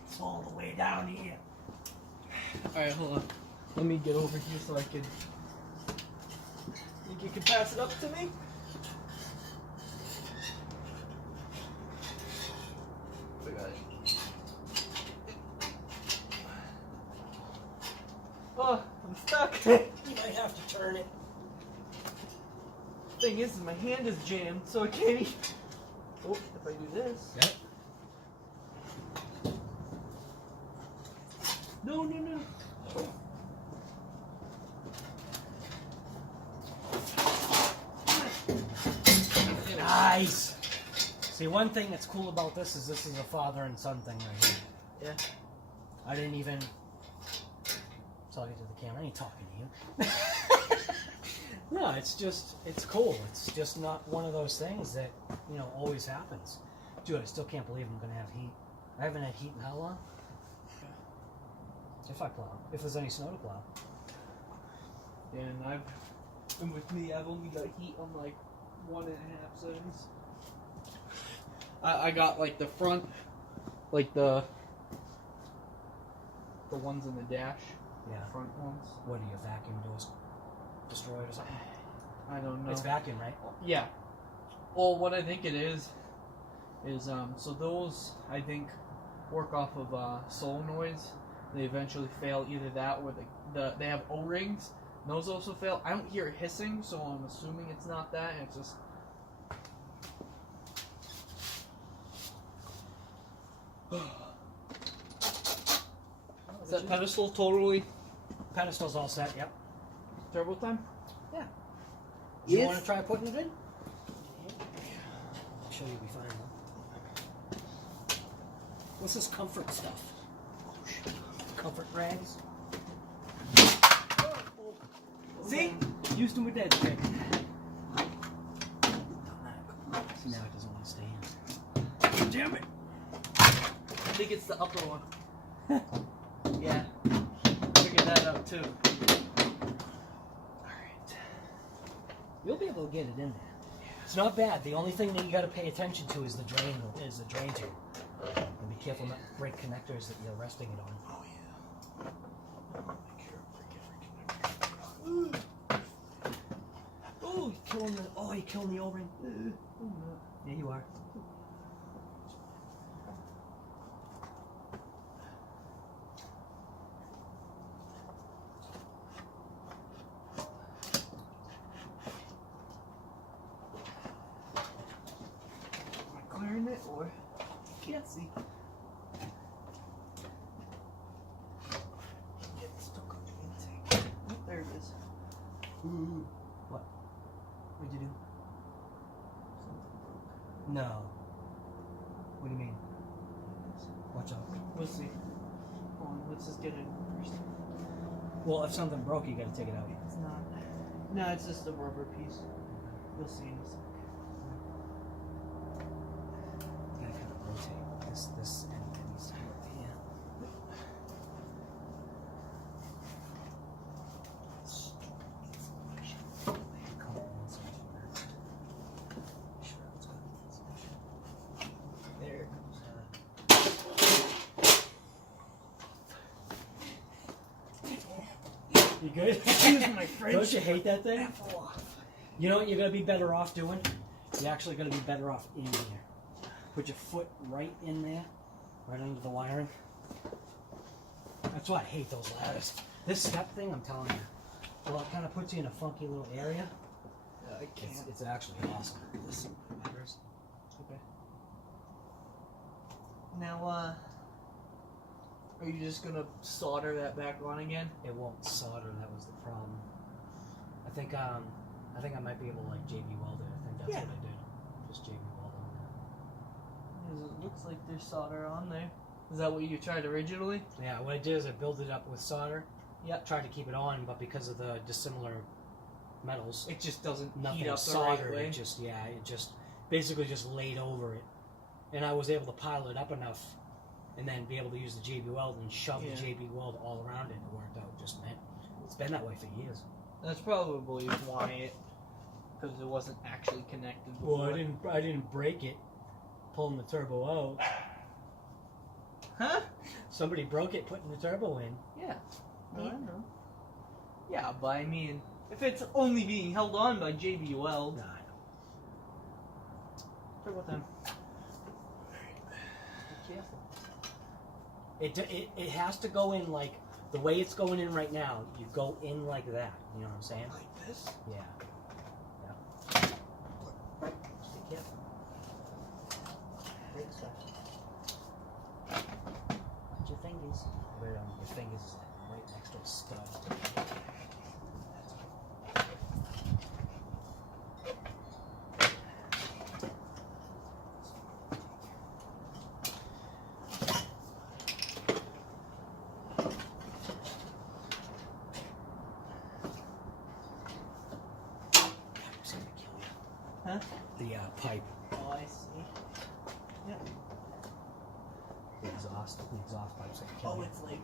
It's all the way down here. Alright, hold on. Let me get over here so I can. Think you can pass it up to me? I got it. Oh, I'm stuck. You might have to turn it. Thing is, my hand is jammed, so I can't even. Oh, if I do this. Yep. No, no, no. Nice. See, one thing that's cool about this is a father and son thing right here. Yeah. I didn't even talking to the camera. I ain't talking to you. No, it's cool. It's just not one of those things that, always happens. Dude, I still can't believe I'm going to have heat. I haven't had heat in how long? If I plow. If there's any snow to plow. And with me, I've only got heat on like 1.5 seconds. I got like the front, like the ones in the dash. Yeah. Front ones. What are your vacuum doors destroyed or something? I don't know. It's vacuum, right? Yeah. Well, what I think it is so those I think work off of solenoids. They eventually fail either that or they have O-rings. And those also fail. I don't hear hissing, so I'm assuming it's not that. It's just. Is that pedestal totally Pedestal's all set, yep. turbo time? Yeah. You Yes. want to try putting it in? I'm sure you'll be fine, though. What's this comfort stuff? Comfort rags? See? Used them with that trick. Now it doesn't want to stay in. Damn it! I think it's the upper one. Yeah. Figured that out too. Alright. You'll be able to get it in there. It's not bad. The only thing that you got to pay attention to is the drain tube. And be careful not to break connectors that you're resting it on. Oh yeah. Oh, you're killing the O-ring. Yeah, you are. Am I clearing it or can't see? Get stuck on the intake. Oh, there it is. Ooh. What? What'd you do? Something broke. No. What do you mean? Watch out. We'll see. Hold on, let's just get it first. Well, if something broke, you gotta take it out. It's not. No, it's just a rubber piece. You'll see in a sec. You gotta kind of rotate this end needs to be over here. There it You good? Excuse my French. Don't you hate that thing? You know what you're gonna be better off doing? You're actually gonna be better off in here. Put your foot right in there, right under the wiring. That's why I hate those ladders. This step thing, I'm telling you, well, it kind of puts you in a funky little area. I can't. It's actually awesome. Listen, Okay. Now, Are you just gonna solder that back on again? It won't solder. That was the problem. I think I might be able to like JB weld it. I think that's what I did. Just JB weld on Because it looks like there's solder on there. Is that what you tried originally? there. Yeah, what I did is I built it up with solder. Yeah. Tried to keep it on, but because of the dissimilar metals, It just doesn't nothing heat up the soldered. right way. It just basically just laid over it, and I was able to pile it up enough, and then be able to use the JB weld and shove the JB weld all around it. And it worked out just man. It's been that way for years. That's probably why it, because it wasn't actually connected before. Well, I didn't break it pulling the turbo out. Huh? Somebody broke it putting the turbo in. Yeah. No, I know. Yeah, but I mean, if it's only being held on by JB Weld. Nah, I know. Talk about them. Be careful. It has to go in like the way it's going in right now. You go in like that. You know what I'm saying? Like this? Yeah. Just be careful. Break stuff. Watch your fingers. Your fingers is right next to a stud. It's gonna kill you. Huh? The pipe. Oh, I see. Yep. The exhaust pipe's gonna kill Oh, you. it's like.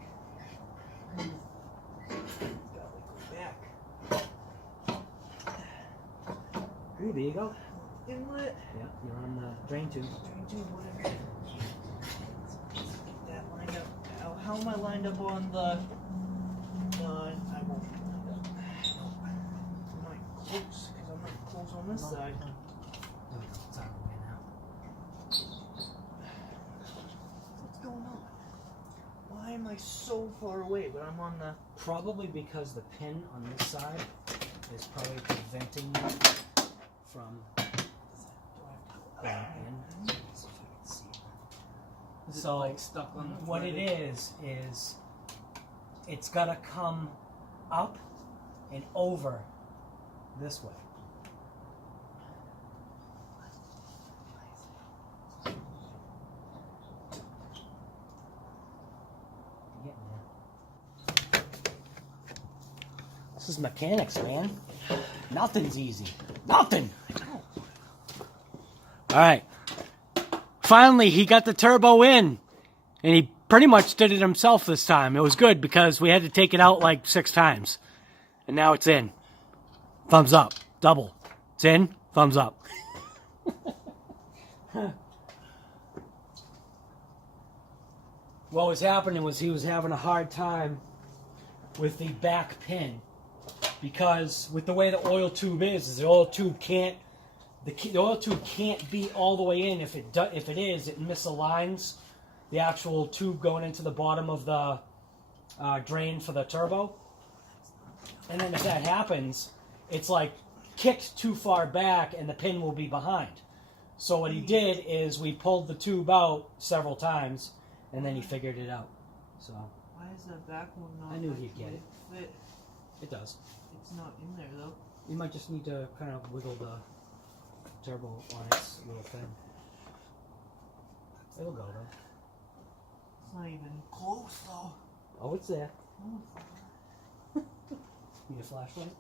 Gotta like go back. Ooh, there you go. Inlet. Yeah, you're on the drain tube. Whatever. Get that lined up. How am I lined up on the? I won't be lined up. I'm not close because I'm not close on this side. There we go. It's out of the way now. What's going on? Why am I so far away? But I'm on the. Probably because the pin on this side is probably preventing you from going in. Let's see if I can see. Is it So like stuck on the what it is it's gotta come up and over this way. You're getting there. This is mechanics, man. Nothing's easy. Nothing. All right. Finally, he got the turbo in, and he pretty much did it himself this time. It was good because we had to take it out like 6 times, and now it's in. Thumbs up. Double. It's in. Thumbs up. What was happening was he was having a hard time with the back pin because with the way the oil tube is the oil tube can't be all the way in. If it is, it misaligns the actual tube going into the bottom of the drain for the turbo. And then if that happens, it's like kicked too far back and the pin will be behind. So what he did is we pulled the tube out several times and then he figured it out. So Why is that back one not? I knew he'd get it. Fit? it does. It's not in there though. You might just need to kind of wiggle the turbo on its little thing. It'll go though. It's not even close though. Oh, it's there. Oh, Need a flashlight?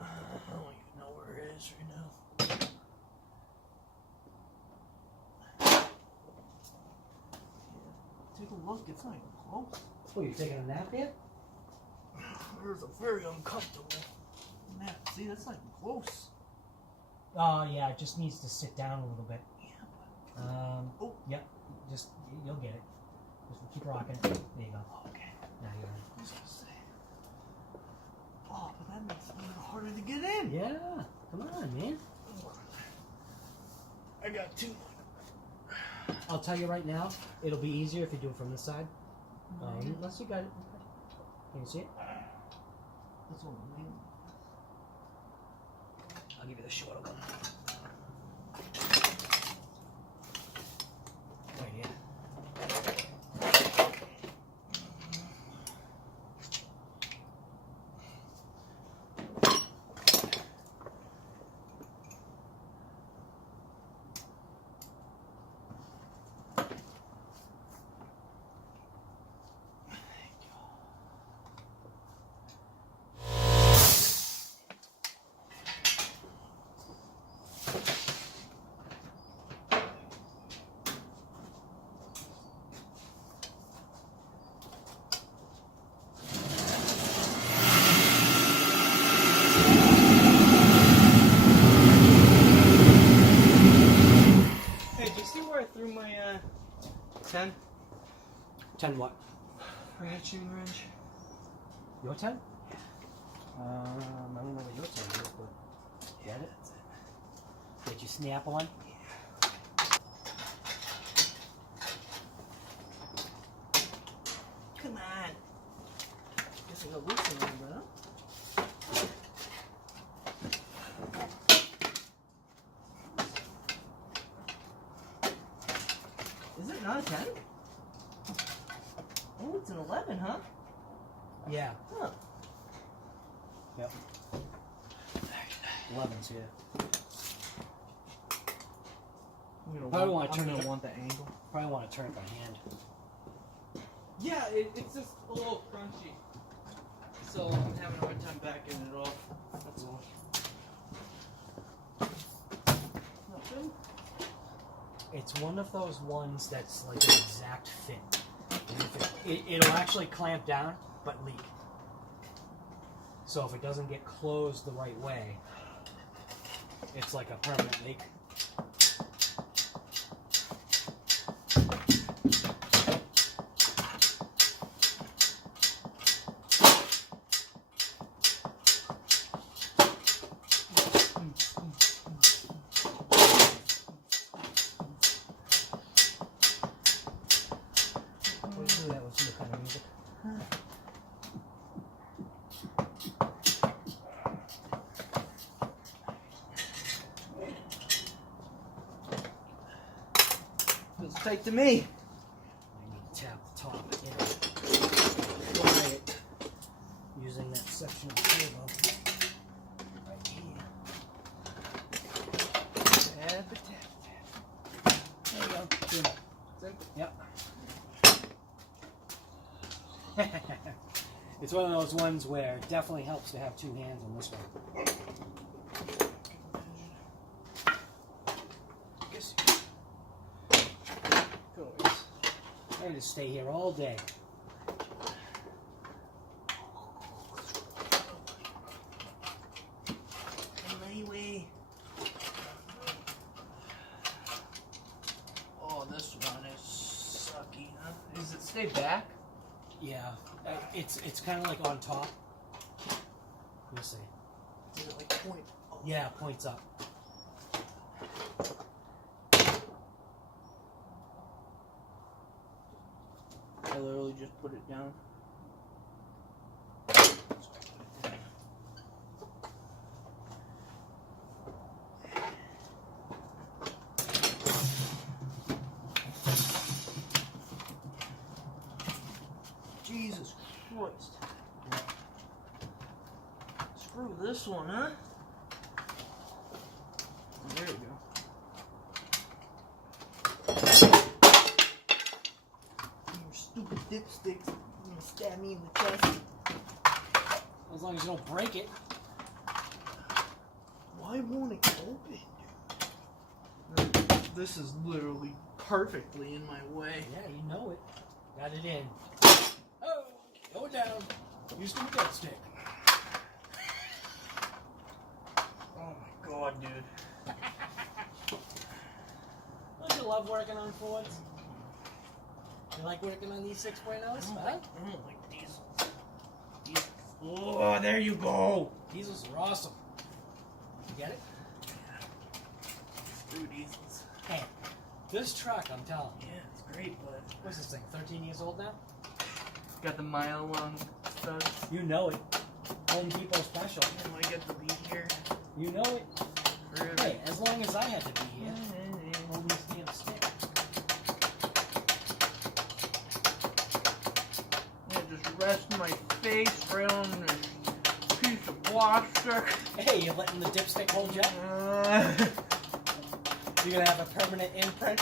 I don't even know where it is right now. Take a look. It's not even close. Oh, you taking a nap yet? There's a very uncomfortable nap. See, that's not even close. Oh yeah, it just needs to sit down a little bit. Yeah, oh. Yep. Just you'll get it. Just keep rocking. There you go. Okay. Now you're in. I was gonna say. Oh, but that makes it even harder to get in. Yeah. Come on, man. I got two. I'll tell you right now, it'll be easier if you do it from this side. Unless you got it. Can you see it? This one. I'll give you the shorter one. Right here. 10 what? Ratcheting wrench. Your 10? I don't know what your 10 is, but get it? Did you snap on? Come on. Guess I got loose a little bit, huh? Is it not a 10? Oh, it's an 11, huh? Yeah. Huh. Yep. 11's here. Probably want to turn it. Want the angle. Probably want to turn it by hand. Yeah, it's just a little crunchy. So I'm having a hard time backing it off. That's all. Nothing? It's one of those ones that's like an exact fit. It'll actually clamp down, but leak. So if it doesn't get closed the right way, it's like a permanent leak. That was your kind of music. Feels tight to me. I need to tap the top and apply it using that section of cable right here. Tap it, tap. There you go. Boom. Yep. It's one of those ones where it definitely helps to have two hands on this one. I just stay here all day. Anyway. Oh, this one is sucky, huh? Does it stay back? Yeah, it's kind of like on top. Let me see. Is it like point? Oh. Yeah, points up. I literally just put it down. Jesus Christ. Screw this one, huh? There you go. Your stupid dipsticks gonna stab me in the chest. As long as you don't break it. Why won't it open? This is literally perfectly in my way. Yeah, you know it. Got it in. Oh, go down. Use the dipstick. Oh my god, dude. Don't you love working on Fords? You like working on these 6.0s? Huh? I don't like diesels. Oh, there you go. Diesels are awesome. You get it? Screw diesels. Hey, this truck, I'm telling you. Yeah, it's great, but What's this thing, 13 years old now? got the mile-long studs. You know it. Home Depot special. And I get to be here You know it. forever. Hey, as long as I had to be here. Hold this damn stick. Yeah, just rest my face right on this piece of plastic. Hey, you're letting the dipstick hold you up? You're gonna have a permanent imprint?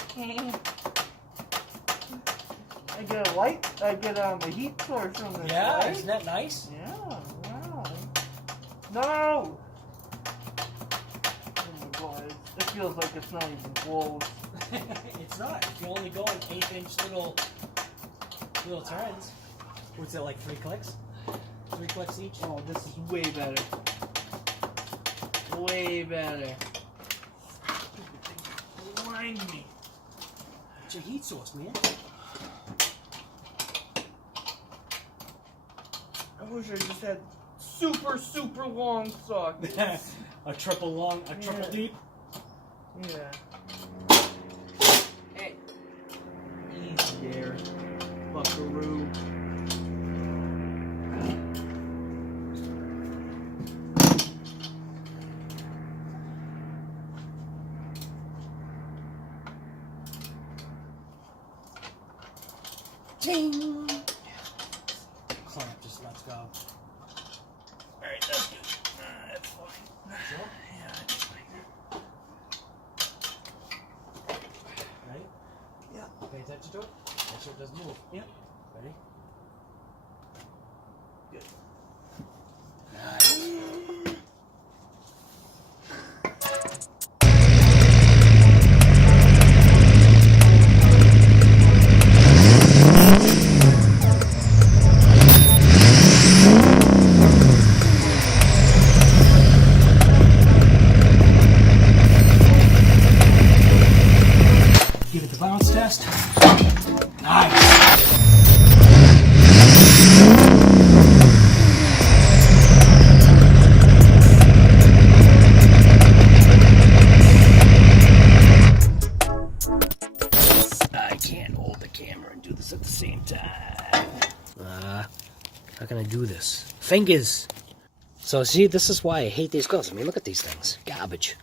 I get a light. I get a heat source on this. Yeah, light. isn't that nice? Yeah, wow. No! Oh my god, it feels like it's not even close. It's not. If you're only going 1/8-inch little turns. What's it, like 3 clicks? 3 clicks each? Oh, this is way better. Way better. Stupid thing blind me. It's your heat source, man. wish I just had super long sockets. A triple deep. Yeah. Hey. Easy there, buckaroo. Ting! Clamp just lets go. Alright, that's good. That's fine. Sure? Yeah, that's fine. Ready? Yeah. Pay attention to it. Make sure it doesn't move. Yep. Ready? Good. Nice. Give it the bounce test. Nice. I can't hold the camera and do this at the same time. How can I do this? Fingers. So see, this is why I hate these gloves. I mean, look at these things. Garbage.